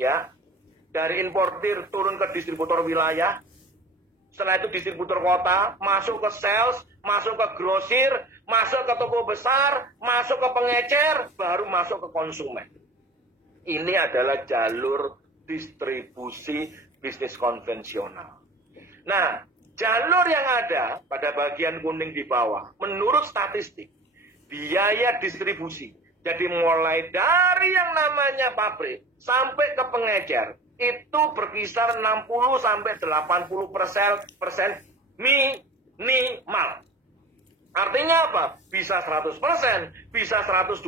ya, dari importir turun ke distributor wilayah. Setelah itu distributor kota, masuk ke sales, masuk ke grosir, masuk ke toko besar, masuk ke pengecer, baru masuk ke konsumen. Ini adalah jalur distribusi bisnis konvensional. Nah, jalur yang ada pada bagian kuning di bawah, menurut statistik, biaya distribusi. Jadi mulai dari yang namanya pabrik sampai ke pengecer, itu berkisar 60-80% minimal. Artinya apa? Bisa 100%, bisa 120%.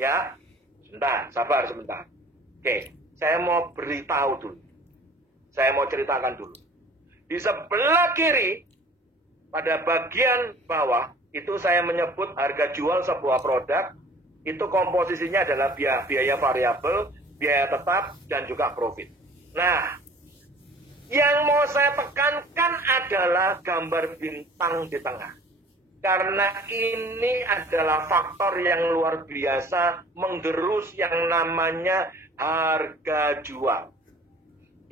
Ya, sebentar, sabar sebentar. Oke, saya mau beritahu dulu. Saya mau ceritakan dulu. Di sebelah kiri, pada bagian bawah, itu saya menyebut harga jual sebuah produk, itu komposisinya adalah biaya variabel, biaya tetap, dan juga profit. Nah, yang mau saya tekankan adalah gambar bintang di tengah. Karena ini adalah faktor yang luar biasa menggerus yang namanya harga jual.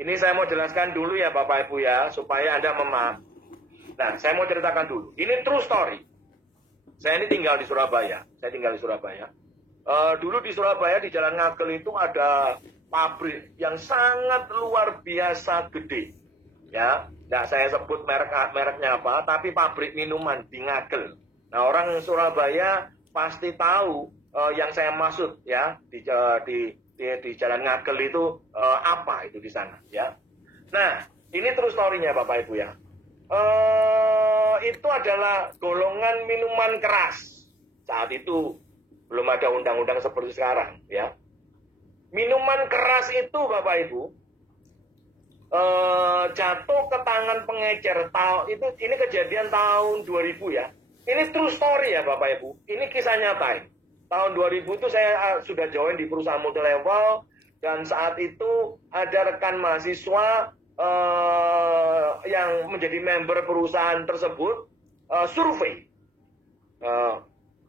Ini saya mau jelaskan dulu ya Bapak Ibu ya, supaya Anda memahami. Nah, saya mau ceritakan dulu. Ini true story. Saya ini tinggal di Surabaya. Dulu di Surabaya di Jalan Ngagel itu ada pabrik yang sangat luar biasa gede. Ya, nggak saya sebut mereknya apa, tapi pabrik minuman di Ngagel. Nah, orang Surabaya pasti tahu yang saya maksud ya di Jalan Ngagel itu apa itu di sana ya. Nah, ini true story-nya Bapak Ibu ya. Itu adalah golongan minuman keras. Saat itu belum ada undang-undang seperti sekarang, ya. Minuman keras itu, Bapak Ibu, jatuh ke tangan pengecer. Ini kejadian tahun 2000 ya. Ini true story ya, Bapak Ibu. Ini kisah nyata. tahun 2000 itu saya sudah join di perusahaan multi level, dan saat itu ada rekan mahasiswa yang menjadi member perusahaan tersebut survei,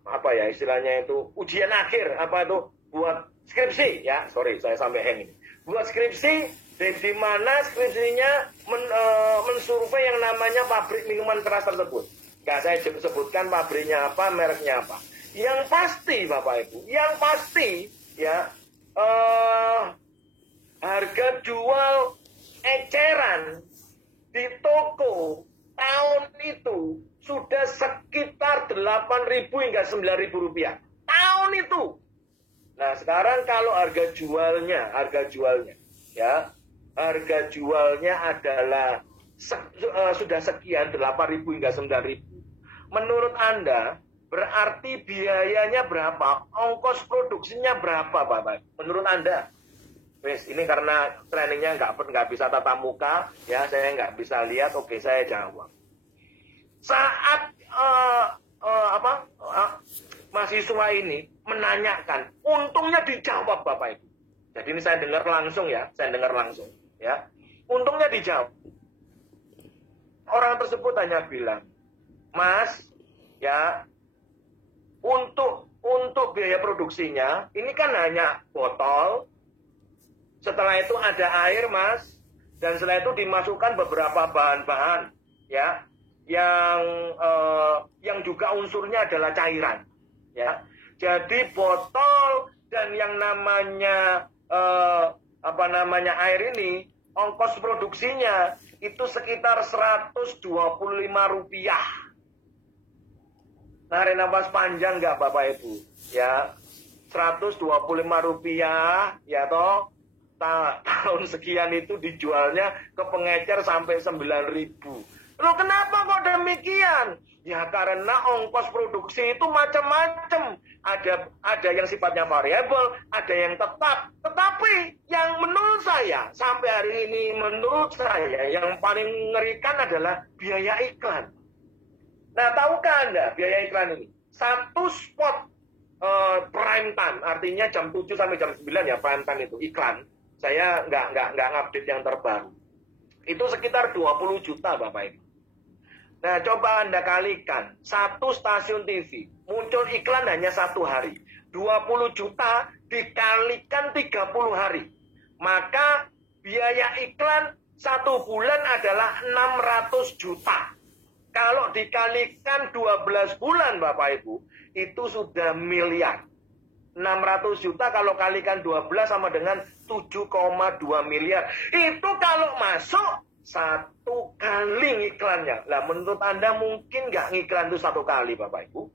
apa ya istilahnya itu, ujian akhir apa itu, buat skripsi ya, sorry saya sampai hang ini, buat skripsi, di mana skripsinya mensurvei yang namanya pabrik minuman keras tersebut. Nggak saya sebutkan pabriknya apa, mereknya apa. Yang pasti Bapak Ibu, yang pasti ya, harga jual eceran di toko tahun itu sudah sekitar 8.000 hingga 9.000 rupiah. Tahun itu. Nah sekarang kalau harga jualnya ya, harga jualnya adalah sudah sekian 8.000 hingga 9.000. Menurut Anda berarti biayanya berapa? Ongkos produksinya berapa Bapak? Menurut Anda? Wes, ini karena trainingnya nggak bisa tatap muka, ya saya nggak bisa lihat. Oke, saya jawab. Saat mahasiswa ini menanyakan, untungnya dijawab Bapak Ibu. Jadi ini saya dengar langsung ya, ya. Untungnya dijawab. Orang tersebut hanya bilang, Mas, ya, untuk biaya produksinya, ini kan hanya botol. Setelah itu ada air, Mas, dan setelah itu dimasukkan beberapa bahan-bahan, ya, yang juga unsurnya adalah cairan, ya. Jadi botol dan yang namanya air ini, ongkos produksinya itu sekitar 125 rupiah. Narik nafas panjang nggak Bapak Ibu, ya, 125 rupiah, ya toh. Tahun sekian itu dijualnya ke pengecer sampai 9.000. Loh kenapa kok demikian? Ya karena ongkos produksi itu macam-macam. Ada yang sifatnya variabel, ada yang tetap. Tetapi yang menurut saya, sampai hari ini menurut saya, yang paling mengerikan adalah biaya iklan. Nah tahukah Anda biaya iklan ini? Satu spot prime time, artinya jam 7 sampai jam 9 ya prime time itu, iklan. Saya nggak update yang terbaru. Itu sekitar 20 juta Bapak Ibu. Nah coba Anda kalikan, satu stasiun TV muncul iklan hanya 1 hari. 20 juta dikalikan 30 hari. Maka biaya iklan 1 bulan adalah 600 juta. Kalau dikalikan 12 bulan Bapak Ibu, itu sudah miliar. 600 juta kalau kalikan 12 sama dengan 7,2 miliar. Itu kalau masuk 1 kali iklannya. Lah menurut Anda mungkin nggak ngiklan itu 1 kali Bapak Ibu?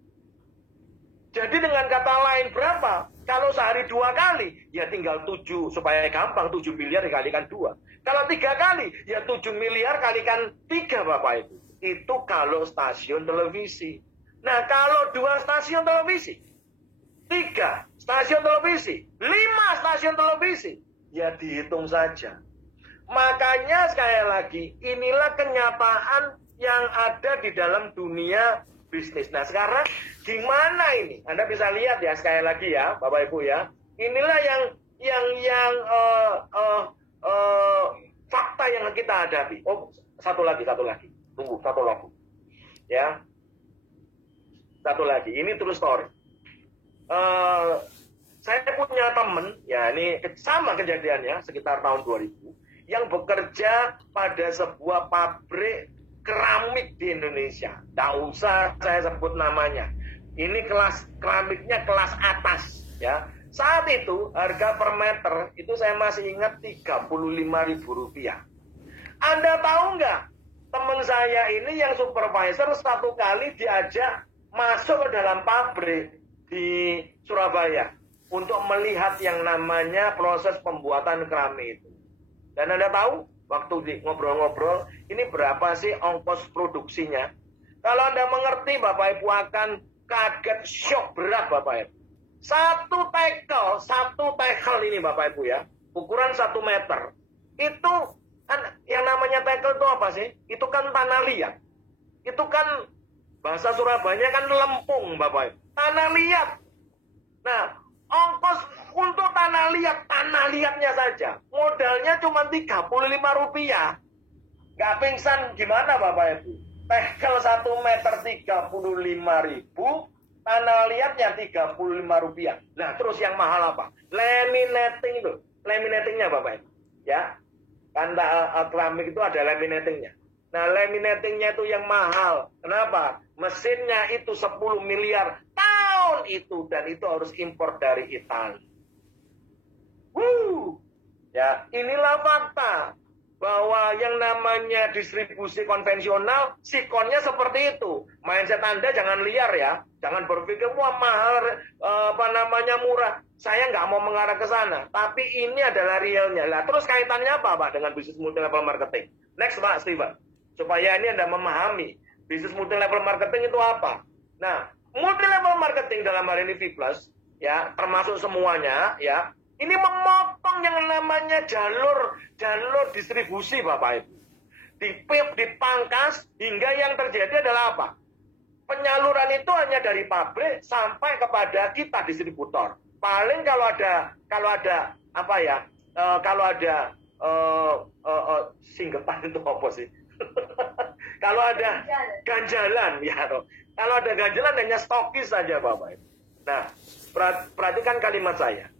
Jadi dengan kata lain berapa? Kalau sehari 2 kali, ya tinggal 7, supaya gampang 7 miliar dikalikan 2. Kalau 3 kali, ya 7 miliar kalikan 3 Bapak Ibu. Itu kalau stasiun televisi. Nah kalau 2 stasiun televisi, 3 stasiun televisi, 5 stasiun televisi, ya dihitung saja. Makanya sekali lagi, inilah kenyataan yang ada di dalam dunia bisnis. Nah sekarang gimana ini? Anda bisa lihat ya sekali lagi ya, Bapak Ibu ya. Inilah yang fakta yang kita hadapi. Oh, satu lagi. Tunggu, satu lagi. Ya. Satu lagi. Ini true story. Saya punya teman, ya ini sama kejadiannya sekitar tahun 2000, yang bekerja pada sebuah pabrik keramik di Indonesia. Tak usah saya sebut namanya. Ini kelas keramiknya kelas atas, ya. Saat itu harga per meter itu saya masih ingat 35.000 rupiah. Anda tahu nggak? Teman saya ini yang supervisor 1 kali diajak masuk ke dalam pabrik di Surabaya untuk melihat yang namanya proses pembuatan keramik itu. Dan Anda tahu, waktu ngobrol-ngobrol, ini berapa sih ongkos produksinya? Kalau Anda mengerti, Bapak Ibu akan kaget, syok berat Bapak Ibu. Satu tackle ini Bapak Ibu ya, ukuran 1 meter. Itu, yang namanya tackle itu apa sih? Itu kan tanah liat. Itu kan, bahasa Surabaya kan lempung Bapak Ibu. Tanah liat. Nah, ongkos untuk tanah liatnya saja, modalnya cuma Rp35. Nggak pingsan gimana Bapak Ibu? Tegel 1 meter 35.000, tanah liatnya Rp35. Nah, terus yang mahal apa? Laminating itu. Laminatingnya Bapak Ibu. Ya, kan keramik itu ada laminatingnya. Nah, laminatingnya itu yang mahal. Kenapa? Mesinnya itu 10 miliar tahun itu. Dan itu harus impor dari Italia. Ya, inilah fakta. Bahwa yang namanya distribusi konvensional, sikonnya seperti itu. Mindset Anda jangan liar ya. Jangan berpikir, wah mahal, murah. Saya nggak mau mengarah ke sana. Tapi ini adalah realnya. Lah, terus kaitannya apa Pak dengan bisnis multi-level marketing? Next Pak Steven. Supaya ini Anda memahami. Bisnis multi-level marketing itu apa? Nah, multi-level marketing dalam hal ini V+, ya, termasuk semuanya, ya. Ini memotong yang namanya jalur distribusi Bapak Ibu. Dipangkas hingga yang terjadi adalah apa? Penyaluran itu hanya dari pabrik sampai kepada kita distributor. Paling kalau ada singgetan itu apa sih? Kalau ada ganjalan ya toh. Kalau ada ganjalan hanya stokis saja Bapak Ibu. Nah, perhatikan kalimat saya.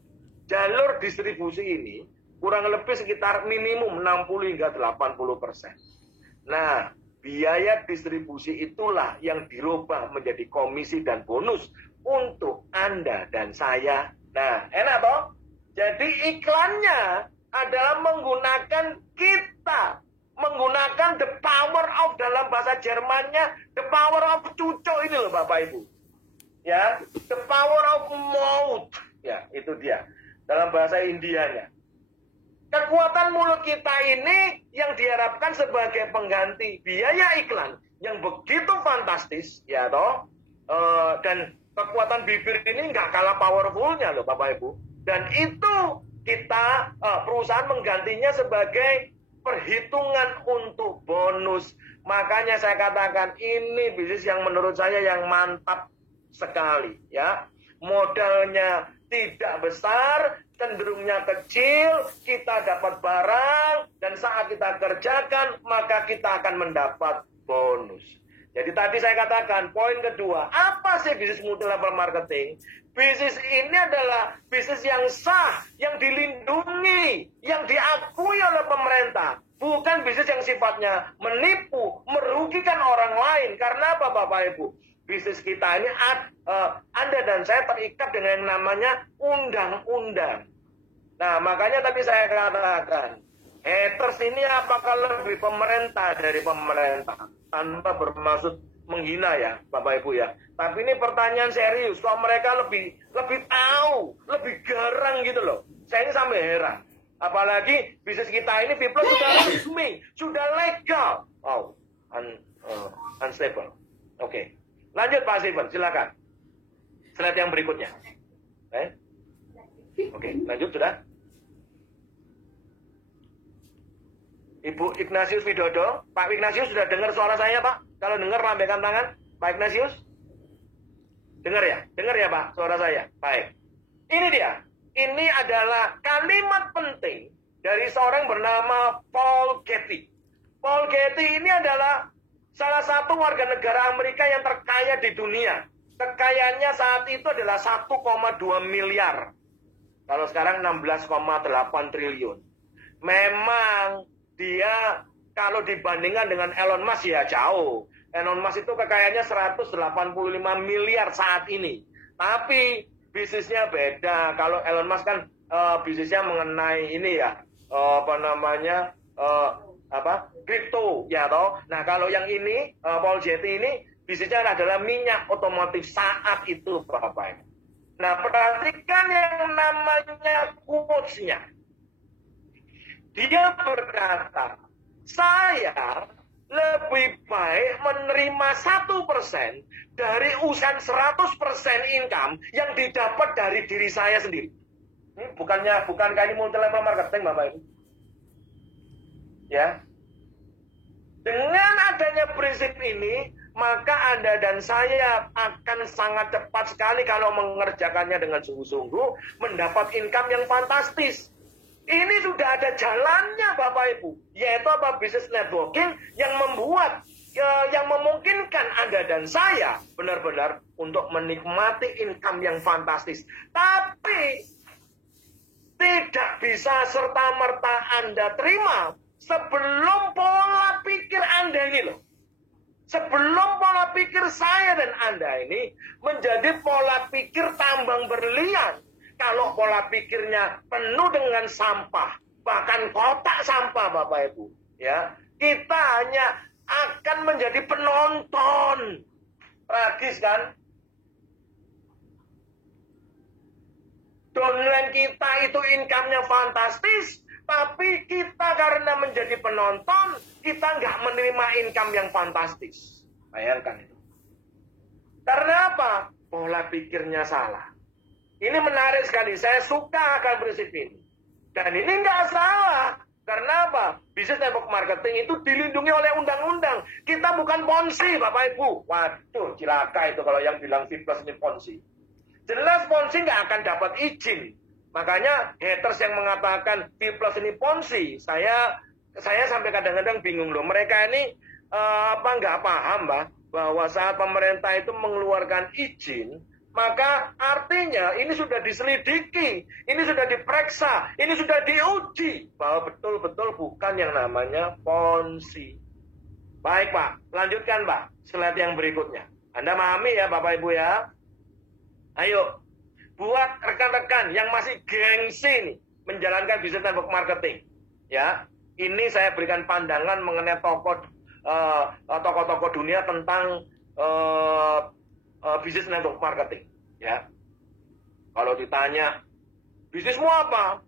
Jalur distribusi ini kurang lebih sekitar minimum 60 hingga 80%. Nah, biaya distribusi itulah yang dirubah menjadi komisi dan bonus untuk Anda dan saya. Nah, enak toh? Jadi iklannya adalah menggunakan kita. Menggunakan the power of, dalam bahasa Jermannya, the power of cucuk ini loh Bapak Ibu. Ya, the power of mouth. Ya, itu dia. Dalam bahasa Indianya. Kekuatan mulut kita ini yang diharapkan sebagai pengganti biaya iklan yang begitu fantastis, ya toh. Dan kekuatan bibir ini nggak kalah powerfulnya loh Bapak Ibu. Dan itu kita perusahaan menggantinya sebagai perhitungan untuk bonus. Makanya saya katakan ini bisnis yang menurut saya yang mantap sekali, ya. Modalnya tidak besar, cenderungnya kecil, kita dapat barang, dan saat kita kerjakan, maka kita akan mendapat bonus. Jadi tadi saya katakan, poin kedua, apa sih bisnis multi-level marketing? Bisnis ini adalah bisnis yang sah, yang dilindungi, yang diakui oleh pemerintah. Bukan bisnis yang sifatnya menipu, merugikan orang lain. Karena apa Bapak Ibu? Bisnis kita ini, Anda dan saya terikat dengan yang namanya undang-undang. Nah, makanya tadi saya katakan, haters ini apakah lebih pemerintah dari pemerintah? Tanpa bermaksud menghina ya, Bapak Ibu ya. Tapi ini pertanyaan serius, kok mereka lebih tahu, lebih garang gitu loh. Saya ini sampai heran. Apalagi bisnis kita ini, people sudah resmi, sudah legal. Oh, unstable. Oke. Lanjut Pak Steven, silakan. Slide yang berikutnya. Oke, lanjut sudah. Ibu Ignatius Widodo, Pak Ignatius sudah dengar suara saya Pak? Kalau dengar lambaikan tangan, Pak Ignatius. Dengar ya Pak, suara saya. Baik. Ini dia. Ini adalah kalimat penting dari seorang bernama Paul Getty. Paul Getty ini adalah salah satu warga negara Amerika yang terkaya di dunia. Kekayaannya saat itu adalah 1,2 miliar. Kalau sekarang 16,8 triliun. Memang dia kalau dibandingkan dengan Elon Musk ya jauh. Elon Musk itu kekayaannya 185 miliar saat ini. Tapi bisnisnya beda. Kalau Elon Musk kan bisnisnya mengenai ini ya, kripto ya toh. Nah, kalau yang ini Paul Getty ini bisnisnya adalah minyak otomotif saat itu Bapak. Nah, perhatikan yang namanya quotes-nya. Dia berkata, saya lebih baik menerima 1% dari usaha 100% income yang didapat dari diri saya sendiri. Bukankah ini multi-level marketing Bapak Ibu? Ya. Dengan adanya prinsip ini, maka Anda dan saya akan sangat cepat sekali kalau mengerjakannya dengan sungguh-sungguh mendapat income yang fantastis. Ini sudah ada jalannya Bapak Ibu, yaitu apa? Business networking yang memungkinkan Anda dan saya benar-benar untuk menikmati income yang fantastis. Tapi tidak bisa serta-merta Anda terima sebelum pola pikir Anda ini loh. Sebelum pola pikir saya dan Anda ini menjadi pola pikir tambang berlian. Kalau pola pikirnya penuh dengan sampah, bahkan kotak sampah Bapak Ibu, ya, kita hanya akan menjadi penonton. Tragis kan? Downline kita itu income-nya fantastis, tapi kita karena menjadi penonton, kita nggak menerima income yang fantastis. Bayangkan itu. Karena apa? Pola pikirnya salah. Ini menarik sekali. Saya suka akan prinsip ini. Dan ini nggak salah. Karena apa? Business network marketing itu dilindungi oleh undang-undang. Kita bukan ponzi, Bapak Ibu. Waduh, cilaka itu kalau yang bilang V+ ini ponzi. Jelas ponzi nggak akan dapat izin. Makanya haters yang mengatakan V+ ini ponzi, saya sampai kadang-kadang bingung loh. Mereka ini nggak paham, Mbak, bahwa saat pemerintah itu mengeluarkan izin, maka artinya ini sudah diselidiki, ini sudah diperiksa, ini sudah diuji bahwa betul-betul bukan yang namanya ponzi. Baik Pak, lanjutkan Pak, slide yang berikutnya. Anda memahami ya Bapak Ibu ya? Ayo, buat rekan-rekan yang masih gengsi nih, menjalankan business network marketing. Ya, ini saya berikan pandangan mengenai tokoh-tokoh dunia tentang business network marketing, ya. Kalau ditanya, bisnismu apa?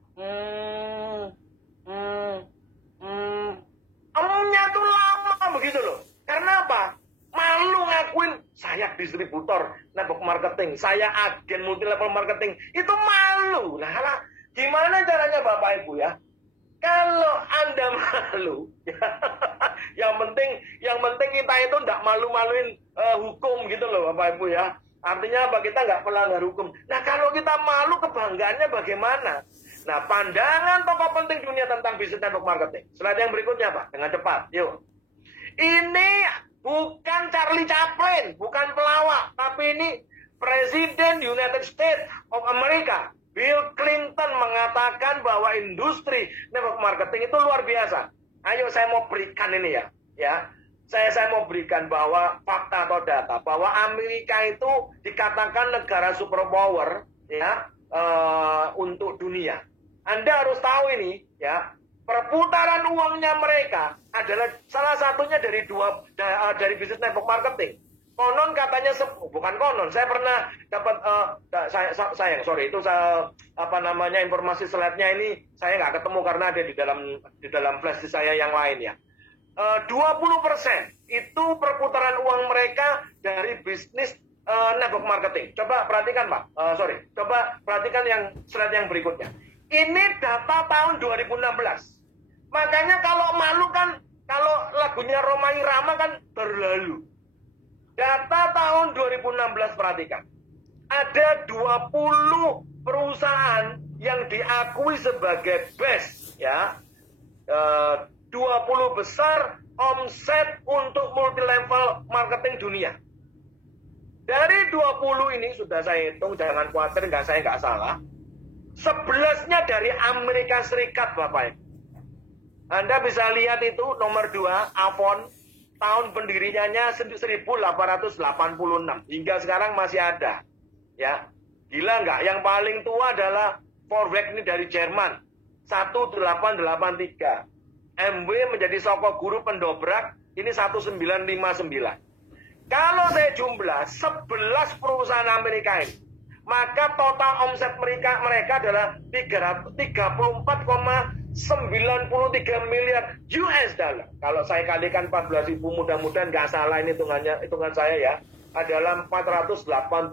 Omnya tuh lama begitu loh. Karena apa? Malu ngakuin saya distributor network marketing, saya agen multi level marketing. Itu malu. Nah, gimana caranya Bapak Ibu ya? Kalau Anda malu, yang penting kita itu tidak malu-maluin hukum gitu loh Bapak Ibu ya. Artinya apa? Kita nggak pelanggar hukum. Nah kalau kita malu, kebanggaannya bagaimana? Nah pandangan tokoh penting dunia tentang business network marketing. Slide yang berikutnya Pak, dengan cepat. Yuk. Ini bukan Charlie Chaplin, bukan pelawak, tapi ini Presiden United States of America. Bill Clinton mengatakan bahwa industri network marketing itu luar biasa. Ayo saya mau berikan ini ya. Saya mau berikan bahwa fakta atau data bahwa Amerika itu dikatakan negara superpower ya untuk dunia. Anda harus tahu ini ya. Perputaran uangnya mereka adalah salah satunya dari business network marketing. Konon katanya bukan konon, saya pernah dapat informasi slide-nya ini saya nggak ketemu karena ada di dalam flash saya yang lain ya. 20% itu perputaran uang mereka dari bisnis network marketing. Coba perhatikan Pak, coba perhatikan yang slide yang berikutnya. Ini data tahun 2016. Makanya kalau malu kan, kalau lagunya Rhoma Irama kan berlalu. Data tahun 2016 perhatikan. Ada 20 perusahaan yang diakui sebagai best ya. 20 besar omset untuk multi level marketing dunia. Dari 20 ini sudah saya hitung, jangan khawatir saya nggak salah. 11-nya dari Amerika Serikat Bapak. Anda bisa lihat itu nomor 2 Avon, tahun pendiriannya 1886 hingga sekarang masih ada. Ya, gila nggak? Yang paling tua adalah Vorwerk ini dari Jerman, 1883. MW menjadi soko guru pendobrak ini 1959. Kalau saya jumlah 11 perusahaan Amerika ini, maka total omset mereka adalah 34,93 miliar US dollar. Kalau saya kalikan 14.000, mudah-mudahan nggak salah ini hitungan saya ya, adalah 489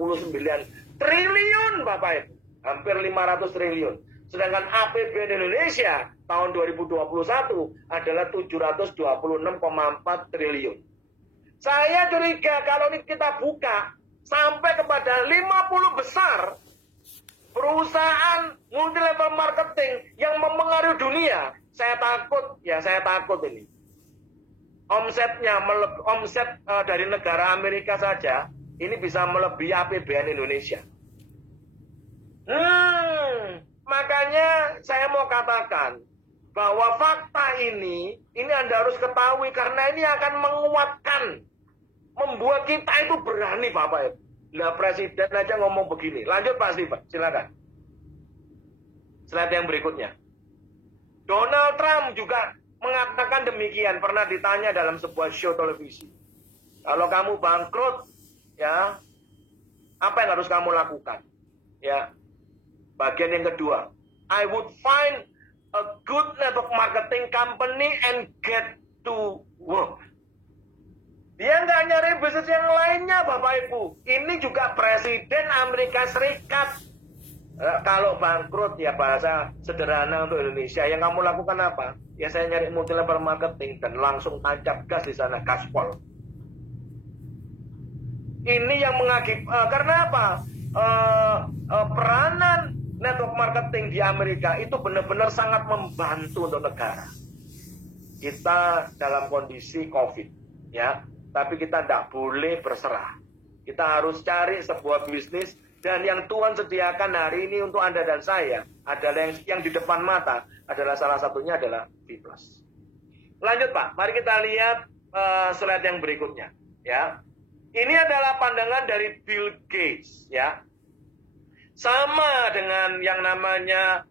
triliun Bapak Ibu. Hampir 500 triliun. Sedangkan APBN Indonesia tahun 2021 adalah 726,4 triliun. Saya curiga kalau ini kita buka sampai kepada 50 besar perusahaan multi level marketing yang mempengaruhi dunia. Saya takut ini. Omset dari negara Amerika saja ini bisa melebihi APBN Indonesia. Makanya saya mau katakan bahwa fakta ini Anda harus ketahui karena ini akan menguatkan, membuat kita itu berani, Bapak Ibu. Nah, Presiden aja ngomong begini. Lanjut Pak Steven, silakan. Slide yang berikutnya. Donald Trump juga mengatakan demikian, pernah ditanya dalam sebuah show televisi. Kalau kamu bangkrut, ya, apa yang harus kamu lakukan? Ya. Bagian yang kedua, I would find a good network marketing company and get to work. Dia nggak nyari bisnis yang lainnya, Bapak Ibu. Ini juga Presiden Amerika Serikat. Kalau bangkrut, ya bahasa sederhana untuk Indonesia, yang kamu lakukan apa? Ya saya nyari multi level marketing dan langsung tancap gas di sana, gaspol. Ini yang karena apa? Peranan network marketing di Amerika itu benar-benar sangat membantu untuk negara. Kita dalam kondisi COVID, ya, tapi kita tidak boleh berserah. Kita harus cari sebuah bisnis, dan yang Tuhan sediakan hari ini untuk Anda dan saya adalah yang di depan mata adalah salah satunya adalah B+. Lanjut Pak, mari kita lihat slide yang berikutnya. Ya, ini adalah pandangan dari Bill Gates, ya. Sama dengan yang namanya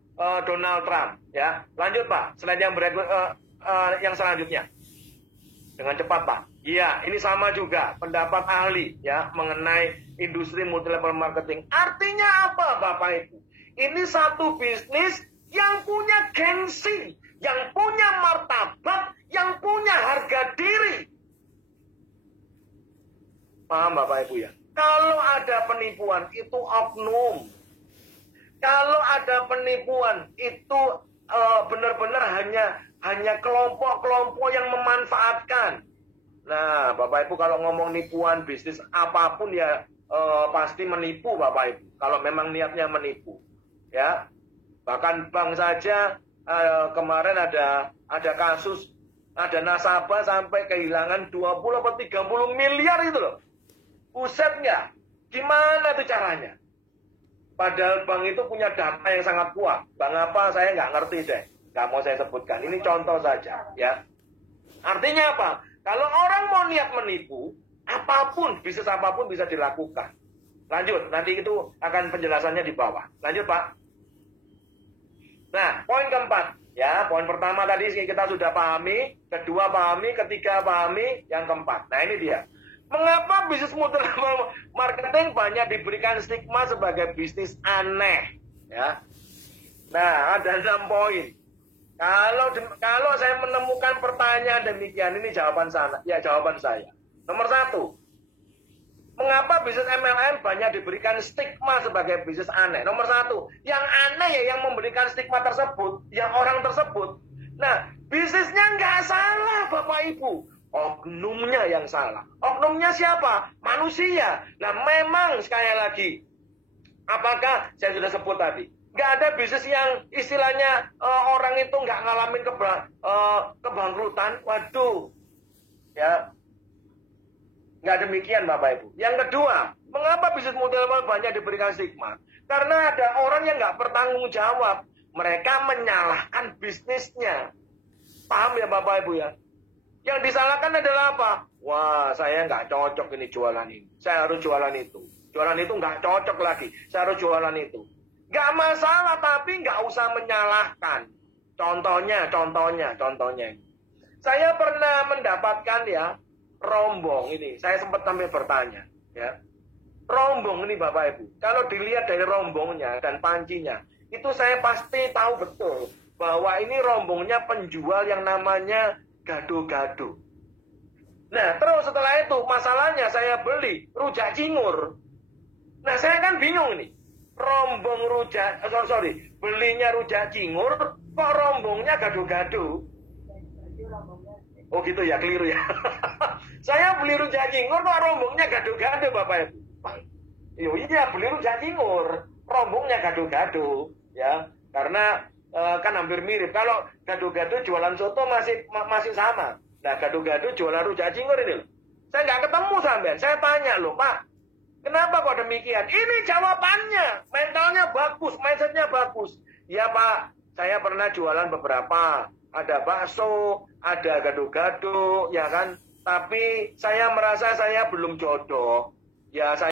Donald Trump, ya. Lanjut Pak, slide yang yang selanjutnya. Dengan cepat Pak. Iya, ini sama juga pendapat ahli ya mengenai industri multi level marketing. Artinya apa Bapak Ibu? Ini satu bisnis yang punya gengsi, yang punya martabat, yang punya harga diri. Paham Bapak Ibu ya? Kalau ada penipuan itu oknum. Kalau ada penipuan itu benar-benar hanya kelompok-kelompok yang memanfaatkan. Nah, Bapak Ibu kalau ngomong nipuan bisnis apapun ya pasti menipu Bapak Ibu. Kalau memang niatnya menipu, ya. Bahkan bank saja kemarin ada kasus, ada nasabah sampai kehilangan 20 atau 30 miliar itu loh. Buset nggak? Gimana tuh caranya? Padahal bank itu punya data yang sangat kuat. Bank apa saya nggak ngerti deh. Nggak mau saya sebutkan. Ini contoh saja, ya. Artinya apa? Kalau orang mau niat menipu, apapun, bisnis apapun bisa dilakukan. Lanjut, nanti itu akan penjelasannya di bawah. Lanjut, Pak. Nah, poin keempat. Ya, poin pertama tadi kita sudah pahami, kedua pahami, ketiga pahami, yang keempat. Nah, ini dia. Mengapa bisnis multi level marketing banyak diberikan stigma sebagai bisnis aneh? Ya. Nah, ada 6 poin. Kalau saya menemukan pertanyaan demikian, ini jawaban saya. Nomor 1, mengapa bisnis MLM banyak diberikan stigma sebagai bisnis aneh? Nomor 1, yang aneh ya yang memberikan stigma tersebut, yang orang tersebut. Nah, bisnisnya nggak salah Bapak Ibu, oknumnya yang salah. Oknumnya siapa? Manusia. Nah, memang sekali lagi, apakah saya sudah sebut tadi? Nggak ada bisnis yang istilahnya orang itu nggak ngalamin kebangkrutan. Waduh, ya nggak demikian Bapak Ibu. Yang kedua, mengapa bisnis multi level banyak diberikan stigma? Karena ada orang yang nggak bertanggung jawab. Mereka menyalahkan bisnisnya. Paham ya Bapak Ibu ya? Yang disalahkan adalah apa? Wah, saya nggak cocok ini jualan ini. Saya harus jualan itu. Jualan itu nggak cocok lagi. Saya harus jualan itu. Gak masalah, tapi gak usah menyalahkan. Contohnya. Saya pernah mendapatkan ya, rombong ini. Saya sempat sampai bertanya. Ya. Rombong ini Bapak Ibu. Kalau dilihat dari rombongnya dan pancinya, itu saya pasti tahu betul bahwa ini rombongnya penjual yang namanya gado-gado. Nah, terus setelah itu masalahnya saya beli rujak cingur. Nah, saya kan bingung nih. Belinya rujak cingur, kok rombongnya gado-gado? Oh gitu ya, keliru ya. Saya beli rujak cingur kok rombongnya gaduh-gaduh Bapak Ibu. Iya, beli rujak cingur, rombongnya gaduh-gaduh, ya. Karena kan hampir mirip. Kalau gaduh-gaduh jualan soto masih sama. Nah, gaduh-gaduh jualan rujak cingur ini loh. Saya nggak ketemu sampean. Saya tanya loh, Pak, kenapa kok demikian? Ini jawabannya. Mentalnya bagus, mindsetnya bagus. Ya Pak, saya pernah jualan beberapa. Ada bakso, ada gaduh-gaduh, ya kan. Tapi saya merasa saya belum jodoh. Ya saya